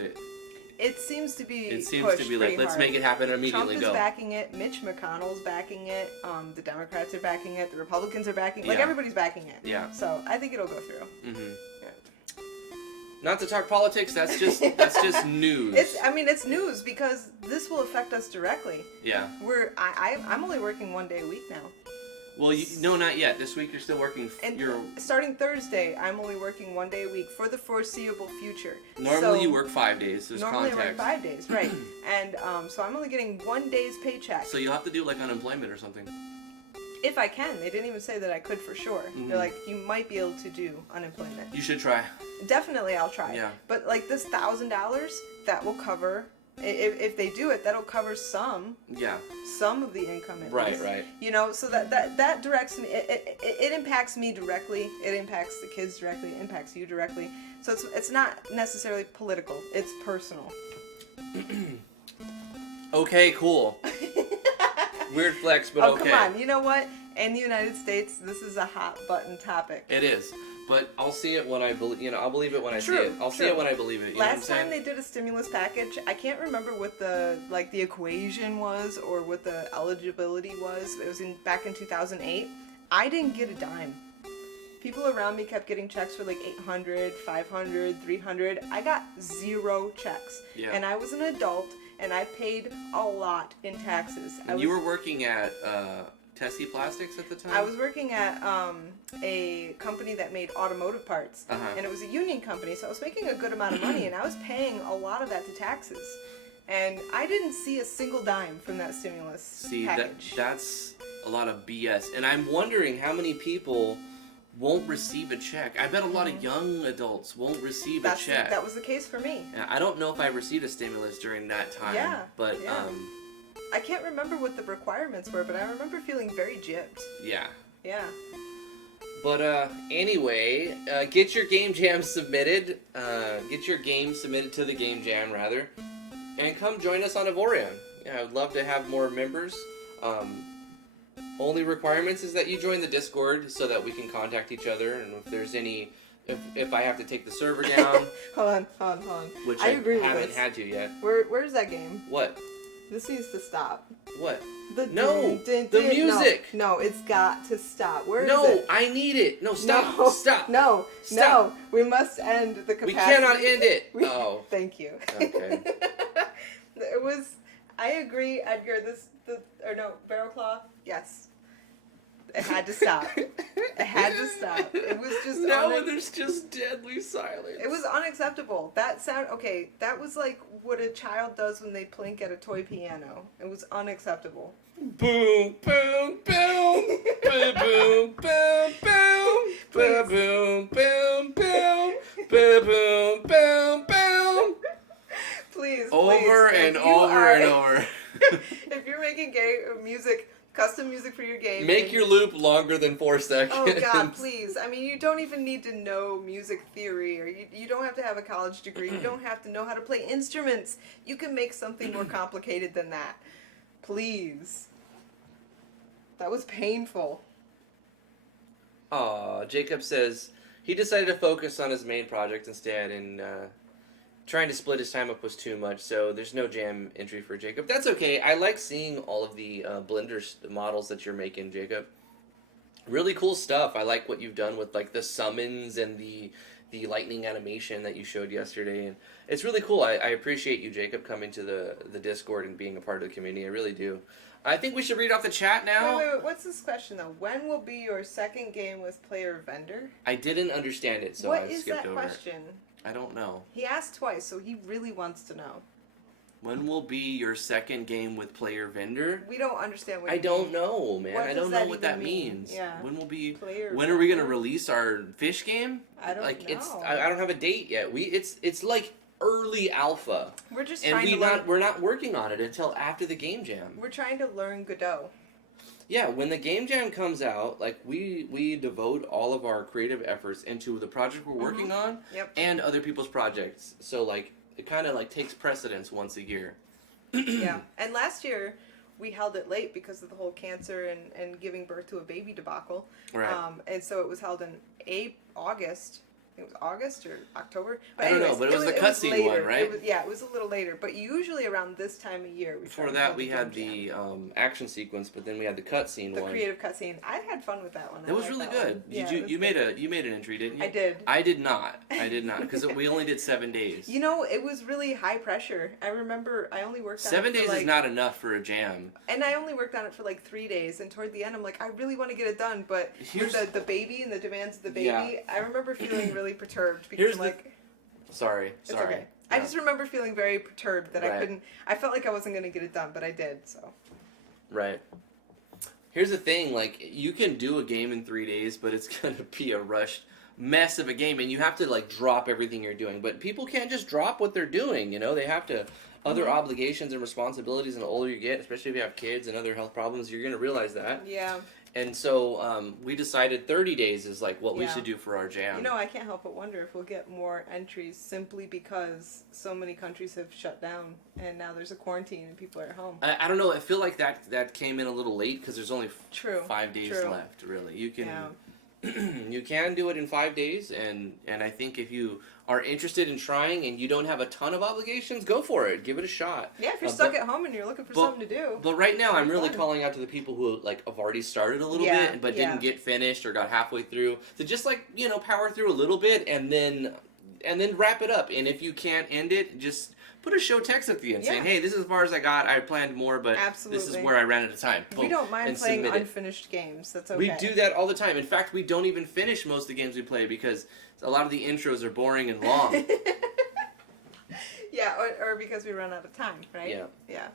It seems to be it seems pushed to be like, pretty let's hard. make it happen and Trump immediately is go. backing it. Mitch McConnell's backing it. The Democrats are backing it. The Republicans are backing it. Like, Yeah. everybody's backing it. Yeah. So, I think it'll go through. Mm-hmm. Yeah. Not to talk politics, that's just news. It's news because this will affect us directly. Yeah. I'm only working 1 day a week now. Well, no, not yet. This week you're still working. And You're starting Thursday, I'm only working 1 day a week for the foreseeable future. normally So, you work 5 days. There's normally context. I work 5 days, right? And so I'm only getting 1 day's paycheck. So you'll have to do like unemployment or something. If I can, they didn't even say that I could for sure. They're like, you might be able to do unemployment. You should try. Definitely, I'll try. Yeah. But like this $1,000, that will cover. If they do it, that'll cover some Yeah. of the income. At Right, least. right. You know, so that directs me. It impacts me directly. It impacts the kids directly. It impacts you directly. So it's not necessarily political. It's personal. Okay, cool. Weird flex, but Oh, okay. come on. You know what? In the United States, this is a hot button topic. It is. But I'll see it when I believe. You know, I'll believe it when I see True, it. I'll see true. it when I believe it. You know what I'm Last time saying? they did a stimulus package, I can't remember what the equation was or what the eligibility was. It was back in 2008. I didn't get a dime. People around me kept getting checks for like 800, 500, 300. I got 0 checks. Yeah. And I was an adult and I paid a lot in taxes. And you were working at Tessie Plastics at the time? I was working at a company that made automotive parts, Uh-huh. and it was a union company, so I was making a good amount of money, and I was paying a lot of that to taxes. And I didn't see a single dime from that stimulus package. that's a lot of BS. And I'm wondering how many people won't receive a check. I bet a lot of young adults won't receive a check. That was the case for me. Yeah, I don't know if I received a stimulus during that time. Yeah, But, yeah. I can't remember what the requirements were, but I remember feeling very gypped. yeah. Yeah. But anyway, get your game jam submitted. Get your game submitted to the game jam rather, and come join us on Evorion. Yeah, I would love to have more members. Only requirements is that you join the Discord so that we can contact each other, and if there's any, if I have to take the server down, Hold on. which I agree with haven't this. had to yet. Where's that game? What? This needs to stop. What? The No, dun, the dun, music. No, it's got to stop. Where is No, it? I need it. No, stop. No, Stop. No, Stop. no. We must end the capacity. We cannot end it. We- Oh. Thank you. Okay. It was. I agree, Edgar. Barrel Claw. Yes. It had to stop. It had to stop. It was just. There's just deadly silence. It was unacceptable. That sound. Okay, that was like what a child does when they plink at a toy piano. It was unacceptable. Boom, boom, boom, boom, boom, boom, boom, boom, boom, boom, boom, boom, boom, boom. Please. Over please, and if you over are- and over. If you're making custom music for your game, Make and- your loop longer than 4 seconds. Oh God, please! I mean, you don't even need to know music theory, or you don't have to have a college degree. You don't have to know how to play instruments. You can make something more complicated than that. Please. That was painful. Aw, Jacob says he decided to focus on his main project instead, and trying to split his time up was too much, so there's no jam entry for Jacob. That's okay. I like seeing all of the Blender models that you're making, Jacob. Really cool stuff. I like what you've done with like the summons and the lightning animation that you showed yesterday, and it's really cool. I appreciate you, Jacob, coming to the Discord and being a part of the community. I really do. I think we should read off the chat now. Wait. What's this question though? When will be your second game with player vendor? I didn't understand it, so What I is skipped that over it. question? I don't know. He asked twice, so he really wants to know. When will be your second game with player vendor? We don't understand what I you don't mean. know, man. What I does don't that know what that even mean? means. Yeah. When will be? Player When are we gonna vendor? release our fish game? I don't like know. it's. I don't have a date yet. It's like early alpha, We're just and trying to learn. we're not working on it until after the game jam. We're trying to learn Godot. Yeah, when the game jam comes out, like we devote all of our creative efforts into the project we're working on Yep. and other people's projects. So like it kind of like takes precedence once a year. Yeah. And last year we held it late because of the whole cancer and giving birth to a baby debacle. Right. And so it was held in August. think it was August or October. I don't know, anyways, but it was the cutscene later. one, right? It was a little later, but usually around this time of year. Before that, we had the action sequence, but then we had the cutscene the one. creative cutscene. I had fun with that one. It was really good. You made an entry, didn't you? I did. I did not because we only did 7 days. You know, it was really high pressure. I remember I only worked on 7 it for days is not enough for a jam. And I only worked on it for like 3 days, and toward the end, I'm like, I really want to get it done, but with the baby and the demands of the baby, Yeah. I remember feeling really perturbed because Sorry. it's okay. I just remember feeling very perturbed that Right. I felt like I wasn't going to get it done, but I did, so. Right. Here's the thing, like, you can do a game in 3 days, but it's going to be a rushed mess of a game, and you have to, like, drop everything you're doing. But people can't just drop what they're doing, you know? They have to, other obligations and responsibilities, and the older you get, especially if you have kids and other health problems, you're going to realize that. Yeah. And so we decided 30 days is, like, what we Yeah. should do for our jam. You know, I can't help but wonder if we'll get more entries simply because so many countries have shut down, and now there's a quarantine and people are at home. I don't know, I feel like that came in a little late, because there's only True. 5 days True. left, really. You can... Yeah. You can do it in 5 days, and I think if you are interested in trying and you don't have a ton of obligations, go for it. Give it a shot. Yeah, if you're stuck at home and you're looking for something to do. But right now, I'm really fun. calling out to the people who like have already started a little Yeah, bit but yeah. didn't get finished or got halfway through, to just power through a little bit and then wrap it up. And if you can't end it, just put a show text at the end saying, Yeah. "Hey, this is as far as I got. I planned more, but this is Absolutely. where I ran out of time." We Boom. don't mind And playing submit it. unfinished games. That's okay. We do that all the time. In fact, we don't even finish most of the games we play because a lot of the intros are boring and long. Yeah, or because we run out of time, right? Yeah. Yeah.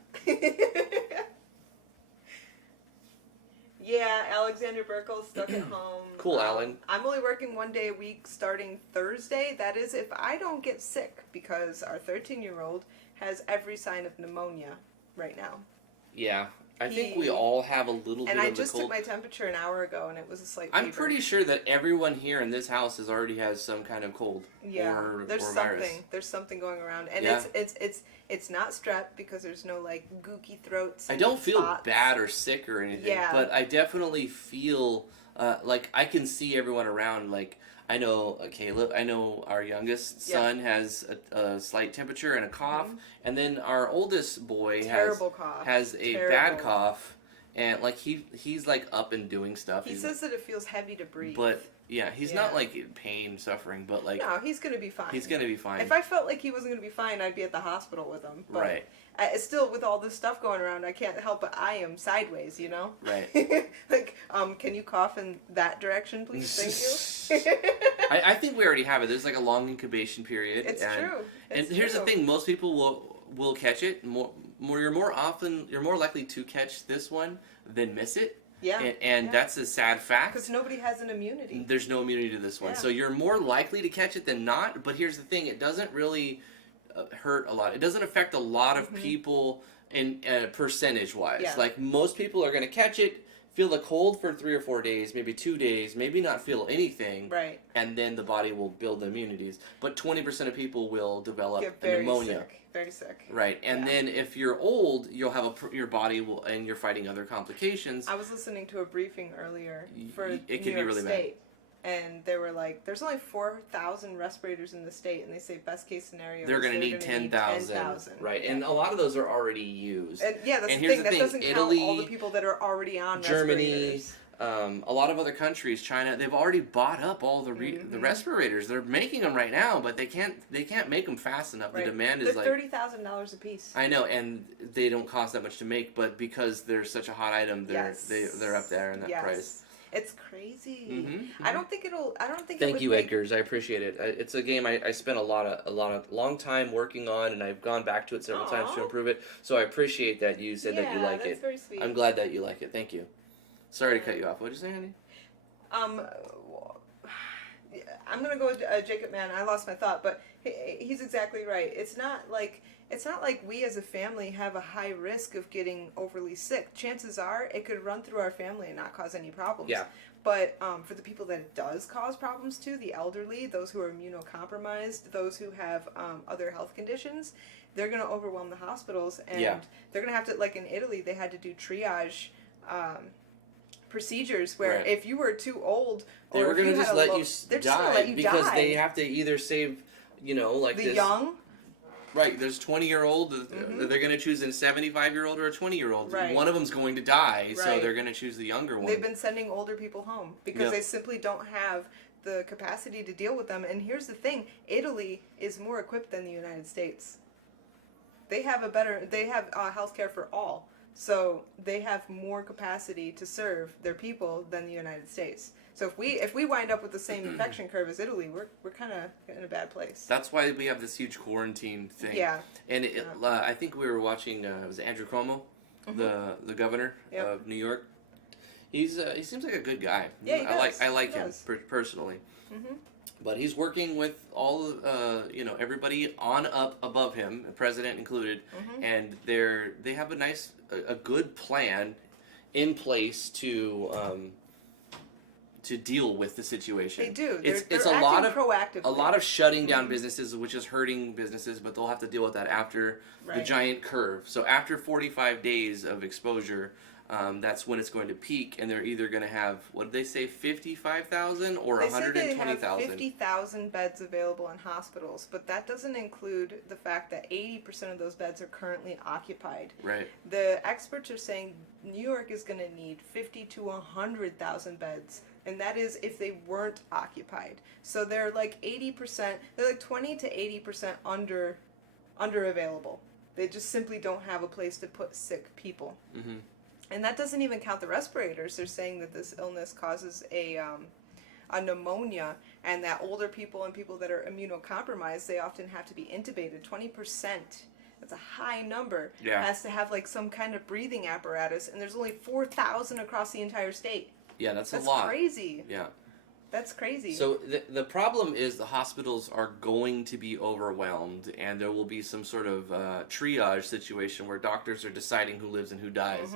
Yeah, Alexander Burkle's stuck at home. Cool, Alan. I'm only working 1 day a week starting Thursday. That is if I don't get sick, because our 13-year-old has every sign of pneumonia right now. Yeah. I think we He- all have a little bit And of I the just cold. took my temperature an hour ago, and it was a slight I'm fever. pretty sure that everyone here in this house already has some kind of cold or There's or something. virus. There's something going around, and Yeah. it's not strep because there's no like gooky throats. I and don't feel spots. bad or sick or anything, Yeah. but I definitely feel like I can see everyone around. Like I know Caleb, I know our youngest son has a slight temperature and a cough, and then our oldest boy Terrible cough. has a Terrible. bad cough, and like he's like up and doing stuff. He He's says that it feels heavy to breathe. but yeah, he's Yeah. not like in pain, suffering, but like no, he's gonna be fine. he's gonna be fine. If I felt like he wasn't gonna be fine, I'd be at the hospital with him. But Right. Still, with all this stuff going around, I can't help but I am sideways. You know. Right. Like, can you cough in that direction, please? Thank you. I think we already have it. There's like a long incubation period. It's and, true. And It's here's the true. thing: most people will catch it. You're more likely to catch this one than miss it. Yeah. And yeah. that's a sad fact. Because nobody has an immunity. There's no immunity to this one, Yeah. so you're more likely to catch it than not. But here's the thing: it doesn't really hurt a lot. It doesn't affect a lot of people in percentage wise. Yeah. Like most people are going to catch it, feel the cold for 3 or 4 days, maybe 2 days, maybe not feel anything, Right. and then the body will build the immunities. But 20% of people will develop Get very pneumonia. sick. Very sick. Right, and Yeah. then if you're old, you'll have your body will, and you're fighting other complications. I was listening to a briefing earlier for it New can be York really bad. State, and they were like, "There's only 4,000 respirators in the state," and they say best case scenario They're is going to gonna need 10,000. 10,000. Right, Yeah. and a lot of those are already used. And yeah, that's and the here's thing. the That thing, doesn't Italy, count all the people that are already on Germany, respirators. a lot of other countries, China, they've already bought up all the the respirators. They're making them right now, but they can't make them fast enough. Right. The demand They're is like $30,000 a piece. I know, and they don't cost that much to make, but because they're such a hot item, they're up there in that Yes. price. It's crazy. Mhm, I don't think it'll. I don't think. it Thank would you, make, Edgars. I appreciate it. It's a game I spent a long time working on, and I've gone back to it several times to Aw. improve it. So I appreciate that you said that you like that's it. very sweet. I'm glad that you like it. Thank you. Sorry to cut you off. What did you say, honey? I'm gonna go with Jacob Mann. I lost my thought, but he's exactly right. It's not like we as a family have a high risk of getting overly sick. Chances are it could run through our family and not cause any problems. Yeah. But for the people that it does cause problems to, the elderly, those who are immunocompromised, those who have other health conditions, they're going to overwhelm the hospitals, and Yeah. they're going to have to, like in Italy, they had to do triage procedures where Right. if you were too old, They or were if gonna you just had a let low, you they're just gonna die let you because die. they have to either save, like the this. young, Right, there's 20-year-old. They're going to choose a 75-year-old or a 20-year-old. Right. One of them's going to die, so Right. they're going to choose the younger one. they've been sending older people home because Yep. they simply don't have the capacity to deal with them. And here's the thing: Italy is more equipped than the United States. They have healthcare for all, so they have more capacity to serve their people than the United States. So if we wind up with the same infection curve as Italy, we're kind of in a bad place. That's why we have this huge quarantine thing. Yeah. And I think we were watching. It was Andrew Cuomo, the governor Yep. of New York. He seems like a good guy. Yeah, he does. I like He him does. personally. Mhm. But he's working with all everybody on up above him, the president included, and they have a good plan in place to deal with the situation. They do. It's They're a lot of acting proactively. a lot of shutting down businesses, which is hurting businesses, but they'll have to deal with that after the Right. giant curve. So after 45 days of exposure, that's when it's going to peak, and they're either going to have, what did they say, 55,000 or They say they have 120,000. 50,000 beds available in hospitals, but that doesn't include the fact that 80% of those beds are currently occupied. Right. The experts are saying New York is going to need 50 to 100,000 beds, and that is if they weren't occupied. So they're like 80%, they're like 20 to 80% under available. They just simply don't have a place to put sick people. Mm-hmm. And that doesn't even count the respirators. They're saying that this illness causes a pneumonia, and that older people and people that are immunocompromised, they often have to be intubated. 20%, that's a high number, Yeah. has to have like some kind of breathing apparatus, and there's only 4,000 across the entire state. Yeah, that's That's a lot. crazy. Yeah. That's crazy. So the problem is the hospitals are going to be overwhelmed, and there will be some sort of triage situation where doctors are deciding who lives and who dies.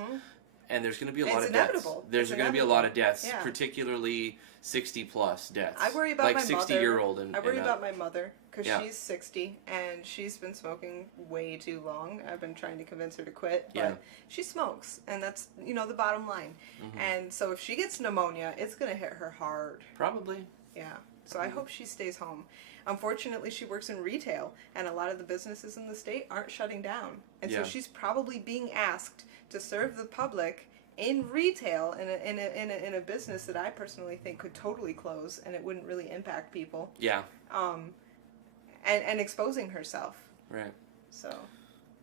And there's going to be a It's lot of inevitable. deaths. There's It's going to be a lot of inevitable. deaths, Yeah. particularly 60-plus deaths. I worry about like my mother. 60-year-old and I worry and about my mother because Yeah. she's 60 and she's been smoking way too long. I've been trying to convince her to quit, but Yeah. she smokes, and that's the bottom line. And so if she gets pneumonia, it's gonna hit her hard. Probably. Yeah. So I hope she stays home. Unfortunately, she works in retail, and a lot of the businesses in the state aren't shutting down, and Yeah. so she's probably being asked to serve the public in retail in a business that I personally think could totally close and it wouldn't really impact people. Yeah. And exposing herself. Right. So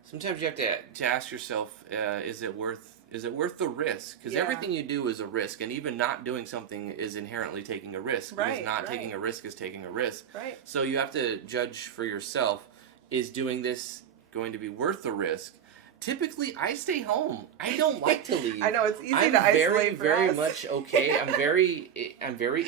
Sometimes you have to ask yourself, is it worth the risk? Because Yeah. everything you do is a risk, and even not doing something is inherently taking a risk. Right, Because not right. taking a risk is taking a risk. right. So you have to judge for yourself, is doing this going to be worth the risk? Typically, I stay home. I don't like to leave. I know it's easy I'm to very, isolate for very us. much okay. I'm very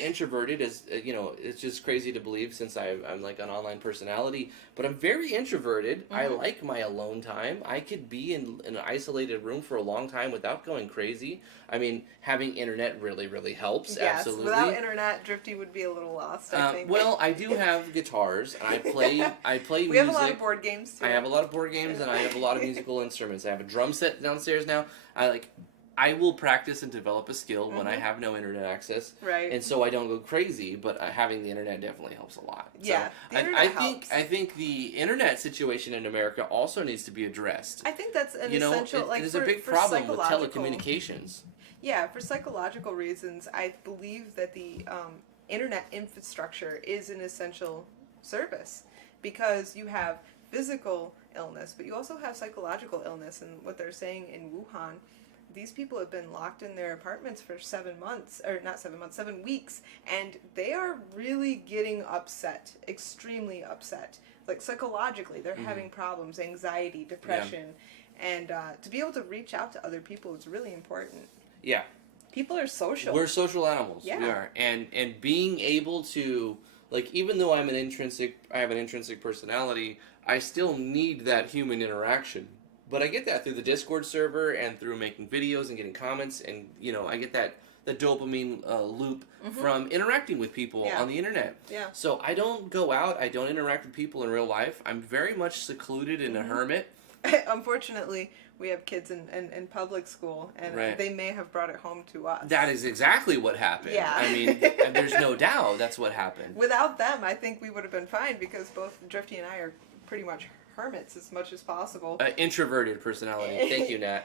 introverted. As it's just crazy to believe since I'm like an online personality. But I'm very introverted. I like my alone time. I could be in an isolated room for a long time without going crazy. I mean, having internet really, really helps. Yes, Absolutely. without internet, Drifty would be a little lost, I think. Well, I do have guitars, and I play we music. have a lot of board games too. I have a lot of board games, and I have a lot of musical instruments. I have a drum set downstairs now. I will practice and develop a skill when I have no internet access, Right. and so I don't go crazy. But having the internet definitely helps a lot. Yeah, So the I internet think helps. I think the internet situation in America also needs to be addressed. I think that's an You know, essential. Like there's for, a big for problem with psychological- telecommunications. Yeah, for psychological reasons, I believe that the internet infrastructure is an essential service because you have physical illness, but you also have psychological illness. And what they're saying in Wuhan, these people have been locked in their apartments for 7 months, or not 7 months, 7 weeks, and they are really getting upset, extremely upset. Like psychologically, they're having problems, anxiety, depression, and to be able to reach out to other people is really important. Yeah. People are social. We're social animals. Yeah. We are, and being able to even though I have an intrinsic personality, I still need that human interaction. But I get that through the Discord server and through making videos and getting comments, and I get the dopamine loop from interacting with people Yeah. on the internet. Yeah. So I don't go out. I don't interact with people in real life. I'm very much secluded and a hermit. unfortunately, we have kids in public school, and Right. they may have brought it home to us. That is exactly what happened. Yeah. I mean, and there's no doubt that's what happened. Without them, I think we would have been fine because both Drifty and I are pretty much hermits as much as possible. Introverted personality. Thank you, Nat.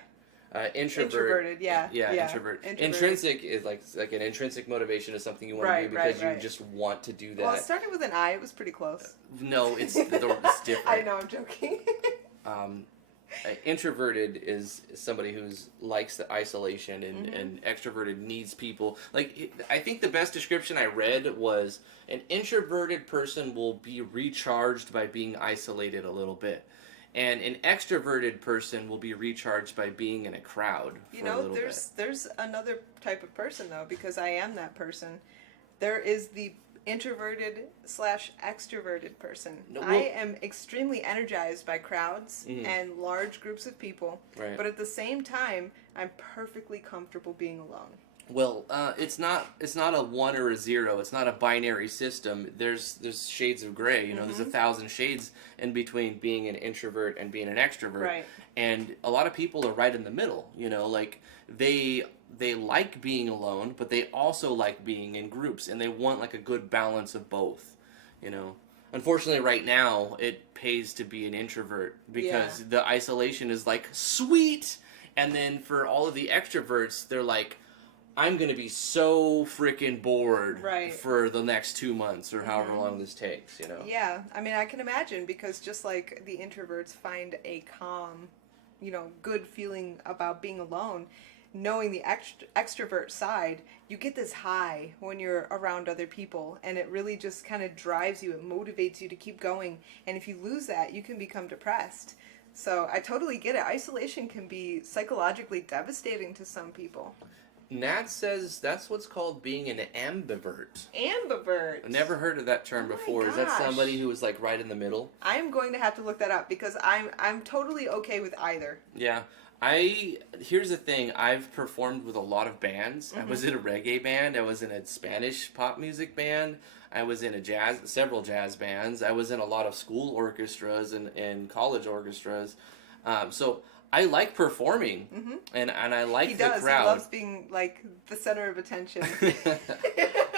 Introverted, yeah. Introvert. Intrinsic is like an intrinsic motivation is something you want to do Right, because right. you just want to do that. Well, it started with an I. It was pretty close. No, it's different. I know, I'm joking. Introverted is somebody who's likes the isolation, and extroverted needs people. I think the best description I read was an introverted person will be recharged by being isolated a little bit, and an extroverted person will be recharged by being in a crowd for a little bit. There's another type of person though, because I am that person. There is the introverted / extroverted person. No, I am extremely energized by crowds and large groups of people, Right. but at the same time, I'm perfectly comfortable being alone. Well, it's not a 1 or a 0. It's not a binary system. There's shades of gray. You know, there's 1,000 shades in between being an introvert and being an extrovert. Right. And a lot of people are right in the middle. You know, like they like being alone, but they also like being in groups, and they want like a good balance of both. You know, unfortunately, right now it pays to be an introvert because the isolation is like sweet, and then for all of the extroverts, they're like, I'm going to be so freaking bored Right. for the next 2 months or however long this takes, you know? Yeah, I mean, I can imagine because just like the introverts find a calm, good feeling about being alone, knowing the extrovert side, you get this high when you're around other people, and it really just kind of drives you, it motivates you to keep going, and if you lose that, you can become depressed. So I totally get it. Isolation can be psychologically devastating to some people. Nat says that's what's called being an ambivert. Ambivert. I've never heard of that term Oh my before. Is that gosh. somebody who is like right in the middle? I'm going to have to look that up because I'm totally okay with either. Yeah. Here's the thing. I've performed with a lot of bands. I was in a reggae band. I was in a Spanish pop music band. I was in several jazz bands. I was in a lot of school orchestras and college orchestras. So I like performing, and I like the crowd. He loves being like the center of attention.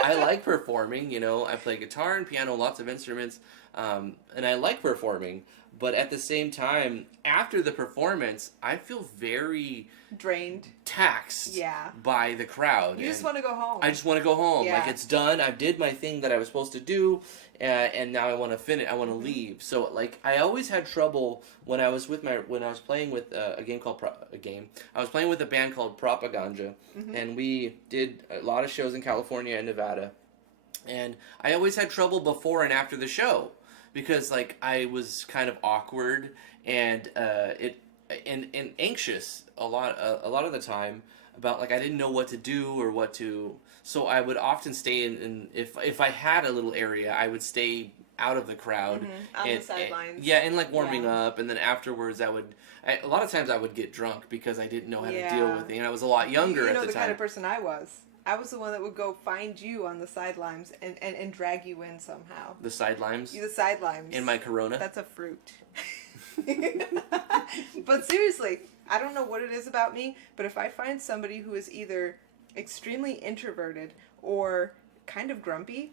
I like performing. You know, I play guitar and piano, lots of instruments, and I like performing. But at the same time, after the performance, I feel very Drained. taxed Yeah. by the crowd. You just And want to go home. I just want to go home. Yeah. Like, it's done. I did my thing that I was supposed to do, and now I want to finish. I want to leave. So, like, I always had trouble when I was playing with a game called I was playing with a band called Propaganda, and we did a lot of shows in California and Nevada, and I always had trouble before and after the show because, like, I was kind of awkward and and anxious a lot of the time about, like, I didn't know what to do or what to. So I would often stay in if I had a little area, I would stay out of the crowd On the sidelines. and like warming Yeah. up, and then afterwards a lot of times I would get drunk because I didn't know how to deal Yeah. with it, and I was a lot younger You know at the the kind time. of person I was. I was the one that would go find you on the sidelines and drag you in somehow. The sidelines You the sidelines. in my Corona. That's a fruit. But seriously, I don't know what it is about me, but if I find somebody who is either extremely introverted or kind of grumpy,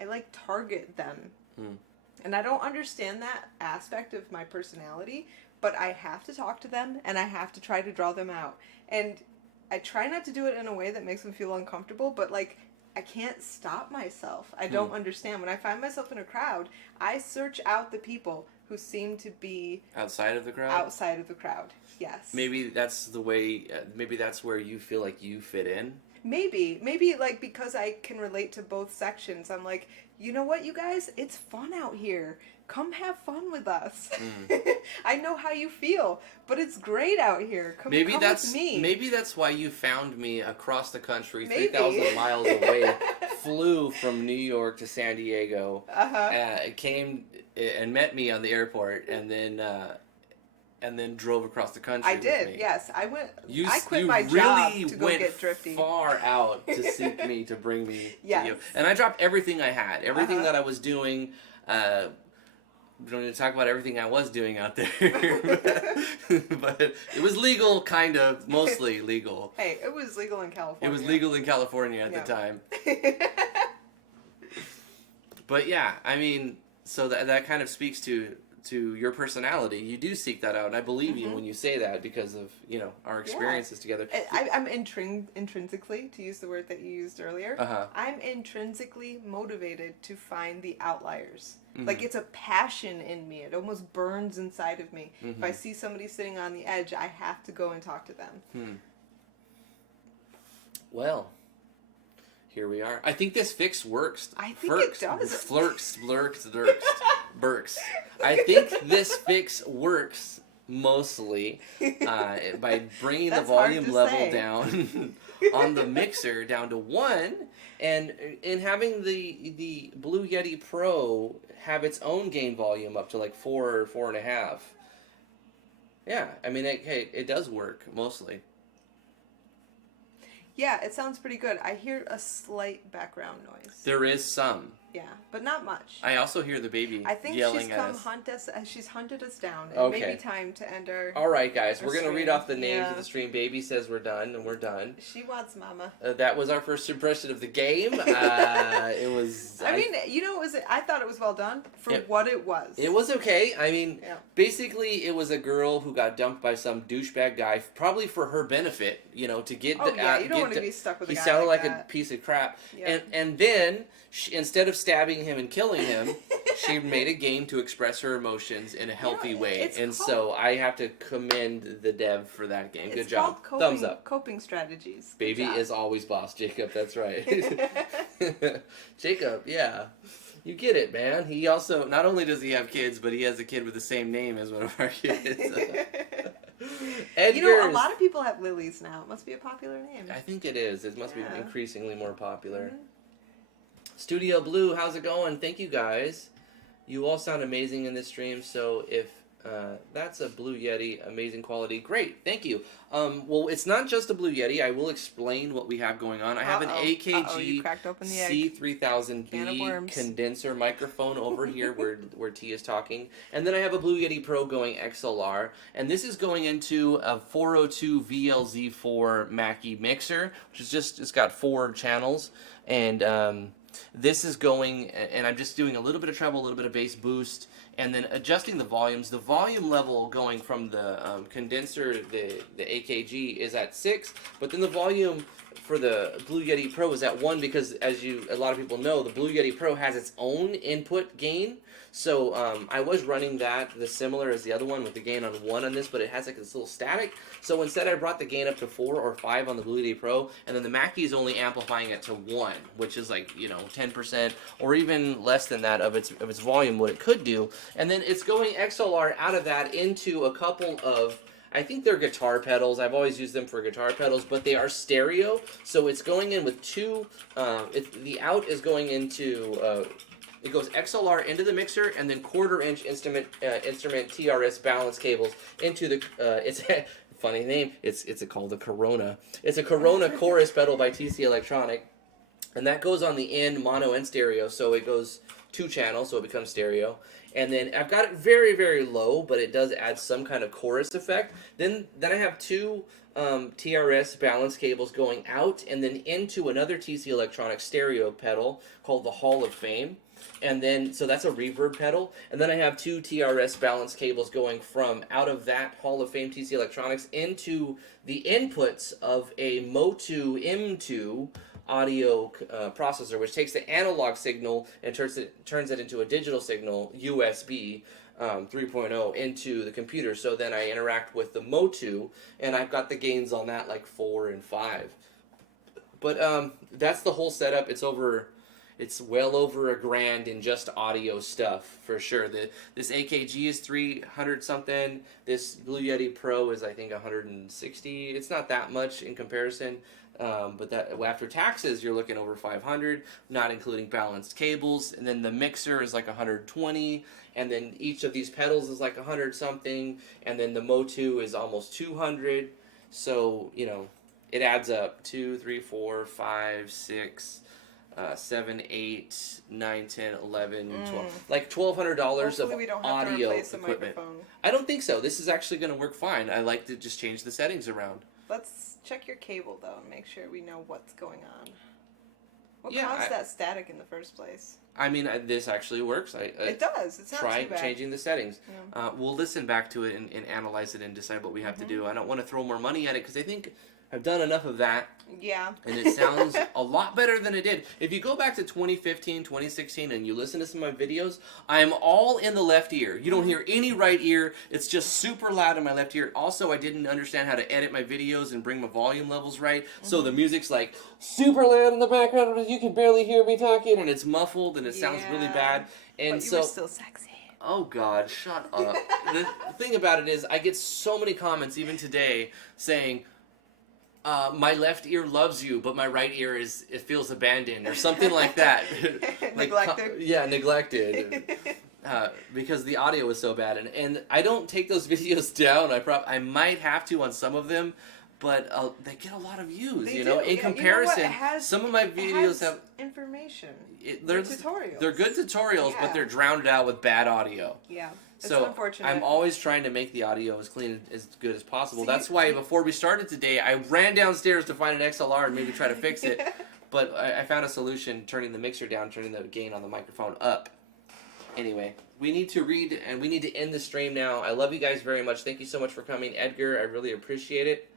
I like target them. And I don't understand that aspect of my personality, but I have to talk to them and I have to try to draw them out. And I try not to do it in a way that makes them feel uncomfortable, but like I can't stop myself. I don't understand. When I find myself in a crowd, I search out the people who seem to be Outside of the crowd. outside of the crowd. Yes. Maybe that's the way. Maybe that's where you feel like you fit in. Maybe like because I can relate to both sections. I'm like, you know what, you guys? It's fun out here. Come have fun with us. I know how you feel, but it's great out here. Come Maybe with me. Maybe that's why you found me across the country, Maybe. 3,000 miles away. Flew from New York to San Diego. Came and met me on the airport, and then drove across the country. I with did. me. Yes, I went. You, I quit you my really job to go went get Drifty. far out to seek me, to bring me Yes. to you. And I dropped everything I had, everything Uh-huh. that I was doing. We don't need to talk about everything I was doing out there. But it was legal, kind of, mostly legal. Hey, it was legal in California. It was legal in California at the time. But yeah, I mean, so that kind of speaks to your personality. You do seek that out, and I believe you when you say that because of, you know, our experiences together. I'm intrinsically, to use the word that you used earlier, I'm intrinsically motivated to find the outliers. Like, it's a passion in me. It almost burns inside of me. If I see somebody sitting on the edge, I have to go and talk to them. Well, here we are. I think this fix works. I think it does. Burks. I think this fix works mostly by bringing the volume level down on the mixer down to 1, and in having the Blue Yeti Pro have its own gain volume up to like 4 or 4.5. Yeah, I mean, it does work mostly. Yeah, it sounds pretty good. I hear a slight background noise. There is some. Yeah, but not much. I also hear the baby I think yelling she's at come us. hunt us. She's hunted us down. It Okay. may be time to end our. All right, guys, our we're gonna read stream. off the names of the stream. Baby says we're done, and we're done. She wants mama. That was our first impression of the game. It was. I mean, you know, I thought it was well done for what it was. It was okay. I mean, Yeah. basically, it was a girl who got dumped by some douchebag guy, probably for her benefit. You know, to get. Oh yeah, you don't want to be stuck with a He guy sounded like that. a piece of crap. Yeah. And then instead of stabbing him and killing him, she made a game to express her emotions in a healthy way. it's And called- so I have to commend the dev for that game. Good It's job. called Thumbs up. Coping strategies. Good Baby job. is always boss, Jacob. That's right. Jacob, yeah. You get it, man. He also, not only does he have kids, but he has a kid with the same name as one of our kids. Edgar's. You know, a lot of people have Lilies now. It must be a popular name. I think it is. It must Yeah. be increasingly more popular. Studio Blue, how's it going? Thank you guys. You all sound amazing in this stream. So if that's a Blue Yeti, amazing quality. Great, thank you. Well, it's not just a Blue Yeti. I will explain what we have going on. I have an You AKG cracked open the egg. Can of C3000B worms. condenser microphone over here where T is talking. And then I have a Blue Yeti Pro going XLR. And this is going into a 402 VLZ4 Mackie mixer, which is just, it's got 4 channels. And this is going, and I'm just doing a little bit of treble, a little bit of bass boost, and then adjusting the volumes. The volume level going from the condenser, the AKG, is at 6, but then the volume for the Blue Yeti Pro is at 1 because, as a lot of people know, the Blue Yeti Pro has its own input gain. So I was running that similar as the other one with the gain on 1 on this, but it has like this little static. So instead I brought the gain up to 4 or 5 on the Blue Yeti Pro, and then the Mackie is only amplifying it to 1, which is like, you know, 10% or even less than that of its volume, what it could do. And then it's going XLR out of that into a couple of, I think they're guitar pedals. I've always used them for guitar pedals, but they are stereo. So it's going in with 2, the out is going into, it goes XLR into the mixer and then 1/4-inch instrument TRS balance cables into the, it's a funny name, it's called the Corona. It's a Corona chorus pedal by TC Electronic, and that goes on the in mono and stereo, so it goes 2 channels, so it becomes stereo. And then I've got it very, very low, but it does add some kind of chorus effect. Then I have 2 TRS balance cables going out and then into another TC Electronic stereo pedal called the Hall of Fame. And then, so that's a reverb pedal. And then I have 2 TRS balance cables going from out of that Hall of Fame TC Electronics into the inputs of a Motu M2 audio processor, which takes the analog signal and turns it into a digital signal, USB 3.0, into the computer. So then I interact with the Motu, and I've got the gains on that like 4 and 5. But that's the whole setup. It's well over $1,000 in just audio stuff, for sure. This AKG is 300 something. This Blue Yeti Pro is, I think, 160. It's not that much in comparison, but that after taxes, you're looking over 500, not including balanced cables. And then the mixer is like 120, and then each of these pedals is like 100 something, and then the Motu is almost 200. So, you know, it adds up 2, 3, 4, 5, 6. 7, 8, 9, 10, 11, 12. Like $1,200 of Hopefully we don't have to audio replace the equipment. microphone. I don't think so. This is actually going to work fine. I like to just change the settings around. Let's check your cable though and make sure we know what's going on. What Yeah, caused that static in the first place? I mean, this actually works. It does. It's not try too bad. changing the settings. Yeah. We'll listen back to it and analyze it and decide what we have Mm-hmm. to do. I don't want to throw more money at it because I think I've done enough of that. Yeah. And it sounds a lot better than it did. If you go back to 2015, 2016, and you listen to some of my videos, I am all in the left ear. You don't hear any right ear. It's just super loud in my left ear. Also, I didn't understand how to edit my videos and bring my volume levels right. So the music's like super loud in the background, but you can barely hear me talking, and it's muffled, and it sounds really bad. And But you so, were still sexy. oh God, shut up. The thing about it is, I get so many comments, even today, saying, my left ear loves you, but my right ear it feels abandoned, or something like that. Neglected. Yeah, neglected. Because the audio was so bad, and I don't take those videos down. I might have to on some of them, but they get a lot of views. They You know, do. in Yeah, comparison, you know what? It has- some of my It videos has have information. they're tutorials. They're good tutorials, Yeah. but they're drowned out with bad audio. Yeah. It's So unfortunate. I'm always trying to make the audio as clean and as good as possible. So That's you- why before we started today, I ran downstairs to find an XLR and maybe try to fix it. But I found a solution: turning the mixer down, turning the gain on the microphone up. Anyway, we need to read and we need to end the stream now. I love you guys very much. Thank you so much for coming, Edgar. I really appreciate it.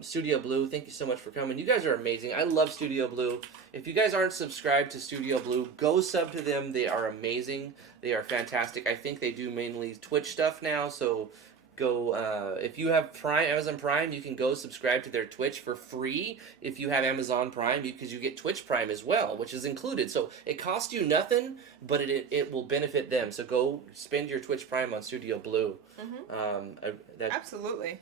Studio Blue, thank you so much for coming. You guys are amazing. I love Studio Blue. If you guys aren't subscribed to Studio Blue, go sub to them. They are amazing. They are fantastic. I think they do mainly Twitch stuff now, so go, if you have Amazon Prime, you can go subscribe to their Twitch for free if you have Amazon Prime, because you get Twitch Prime as well, which is included. So it costs you nothing, but it will benefit them. So go spend your Twitch Prime on Studio Blue. Absolutely.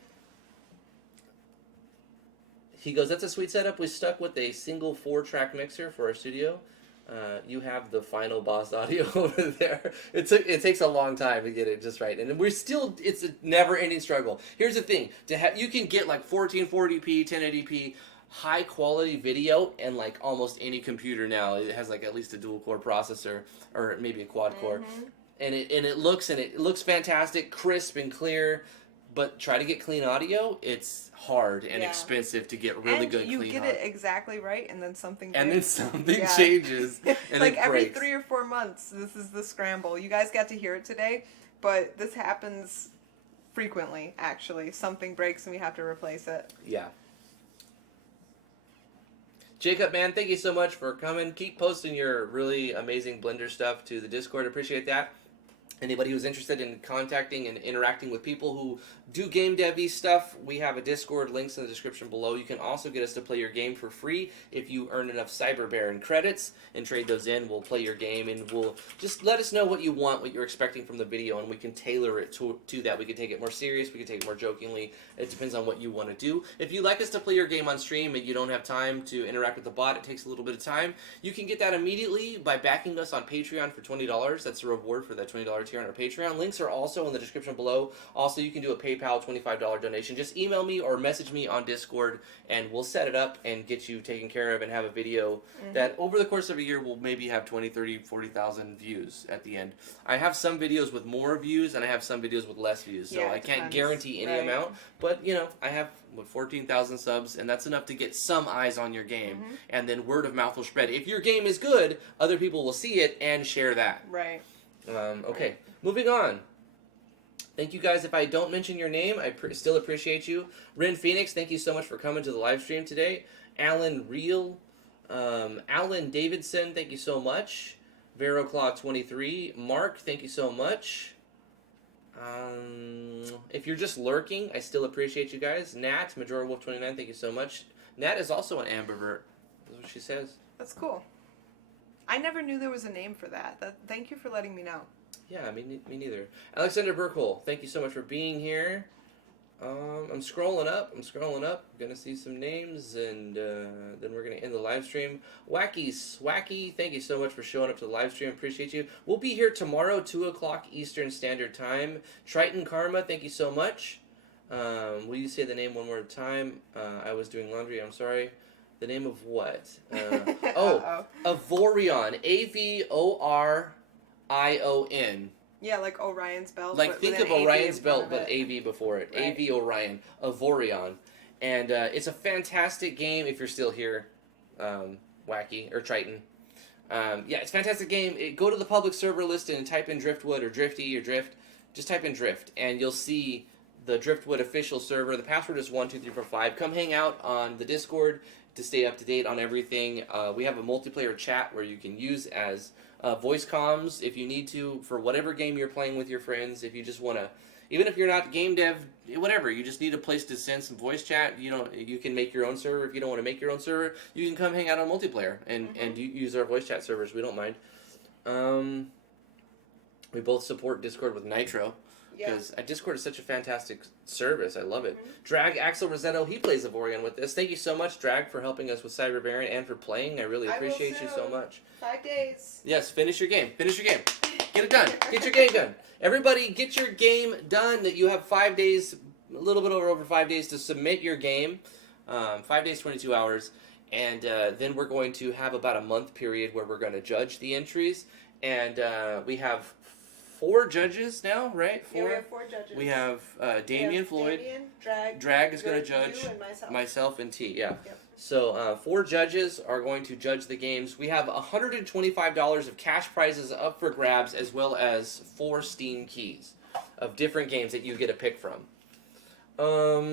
He goes, that's a sweet setup. We stuck with a single 4-track mixer for our studio. You have the final boss audio over there. It takes a long time to get it just right. And it's a never-ending struggle. Here's the thing. You can get like 1440p, 1080p, high-quality video and like almost any computer now. It has like at least a dual-core processor or maybe a quad-core. And it looks fantastic, crisp and clear. But try to get clean audio, it's hard and expensive to get really good clean audio. You get it exactly right, and then something And then breaks. something Yeah. changes, and like it every breaks. 3 or 4 months, this is the scramble. You guys got to hear it today, but this happens frequently, actually. Something breaks and we have to replace it. Yeah. Jacob, man, thank you so much for coming. Keep posting your really amazing Blender stuff to the Discord. Appreciate that. Anybody who's interested in contacting and interacting with people who do game dev stuff, we have a Discord, links in the description below. You can also get us to play your game for free if you earn enough Cyber Baron credits and trade those in. We'll play your game and we'll just let us know what you want, what you're expecting from the video, and we can tailor it to that. We can take it more serious, we can take it more jokingly. It depends on what you want to do. If you like us to play your game on stream and you don't have time to interact with the bot, it takes a little bit of time. You can get that immediately by backing us on Patreon for $20. That's a reward for that $20 tier on our Patreon. Links are also in the description below. Also, you can do a PayPal $25 donation. Just email me or message me on Discord, and we'll set it up and get you taken care of and have a video that over the course of a year will maybe have 20, 30, 40,000 views at the end. I have some videos with more views, and I have some videos with less views, so Yeah, I it can't depends. guarantee any Right. amount. But, you know, I have 14,000 subs, and that's enough to get some eyes on your game. And then word of mouth will spread. If your game is good, other people will see it and share that. Right. Okay, moving on. Thank you guys. If I don't mention your name, I still appreciate you. Ren Phoenix, thank you so much for coming to the live stream today. Alan Reel, Alan Davidson, thank you so much. VeroClaw23, Mark, thank you so much. If you're just lurking, I still appreciate you guys. Nat, Majora Wolf 29, thank you so much. Nat is also an ambivert. That's what she says. That's cool. I never knew there was a name for that. Thank you for letting me know. Yeah, me neither. Alexander Burkle, thank you so much for being here. I'm scrolling up. Gonna see some names, and then we're gonna end the live stream. Wacky Swacky, thank you so much for showing up to the live stream. Appreciate you. We'll be here tomorrow, 2 o'clock Eastern Standard Time. Triton Karma, thank you so much. Will you say the name one more time? I was doing laundry. I'm sorry. The name of what? Uh-oh. Avorion. Avorion. Yeah, like Orion's belt. Like, but think with of an AV Orion's in front belt, of but it. AV before it. Right. AV Orion. Avorion. And it's a fantastic game if you're still here, Wacky, or Triton. Yeah, it's a fantastic game. Go to the public server list and type in Driftwood or Drifty or Drift. Just type in Drift, and you'll see the Driftwood official server. The password is 12345. Come hang out on the Discord to stay up to date on everything. We have a multiplayer chat where you can use as voice comms if you need to for whatever game you're playing with your friends. If you just want to, even if you're not game dev, whatever, you just need a place to send some voice chat. You can make your own server. If you don't want to make your own server, you can come hang out on multiplayer and use our voice chat servers. We don't mind. We both support Discord with Nitro. Yeah. Because Discord is such a fantastic service. I love it. Drag Axel Rosetto, he plays Avorion with this. Thank you so much, Drag, for helping us with Cyber Baron and for playing. I really appreciate you so much. 5 days. Yes, finish your game. Finish your game. Get it done. Get your game done. Everybody, get your game done. That you have 5 days, a little bit over 5 days to submit your game. 5 days, 22 hours. And then we're going to have about a month period where we're going to judge the entries. And we have 4 judges now, right? 4? Yeah, we have 4 judges. We have Damien We have Floyd. Damien, Drag is going to you judge. and myself. Myself and T, yeah. Yep. So 4 judges are going to judge the games. We have $125 of cash prizes up for grabs, as well as 4 Steam keys of different games that you get to pick from.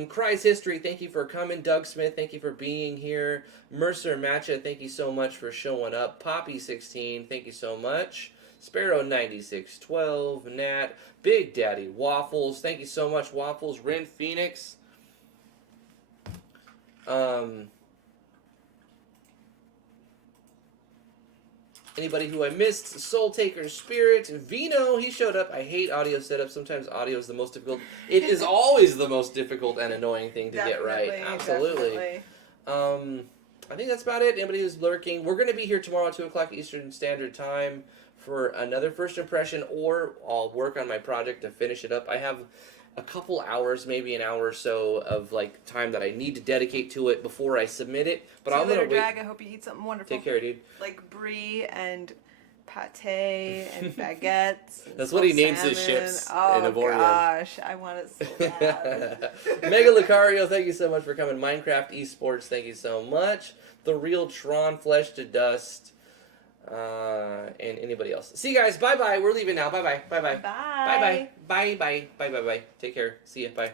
Cry's History, thank you for coming. Doug Smith, thank you for being here. Mercer Matcha, thank you so much for showing up. Poppy16, thank you so much. Sparrow9612, Nat, Big Daddy Waffles, thank you so much, Waffles. Ren Phoenix. Anybody who I missed, Soul Taker Spirit, Vino, he showed up. I hate audio setup. Sometimes audio is the most difficult. It is always the most difficult and annoying thing to get right. Absolutely. Definitely. I think that's about it. Anybody who's lurking, we're going to be here tomorrow at 2 o'clock Eastern Standard Time for another first impression, or I'll work on my project to finish it up. I have a couple hours, maybe an hour or so of like time that I need to dedicate to it before I submit it. But I'm gonna wait. Drag, I hope you eat something wonderful. Take care, dude. Like brie and pate and baguettes. And That's what he smoked names his salmon. ships Oh in Avorion. gosh, I want it so bad. Mega Lucario, thank you so much for coming. Minecraft Esports, thank you so much. The Real Tron, Flesh to Dust, and anybody else. See you guys. Bye bye. We're leaving now. Bye bye. Bye bye. Bye. Bye bye. Bye bye. Bye bye. Bye. Take care. See ya. Bye.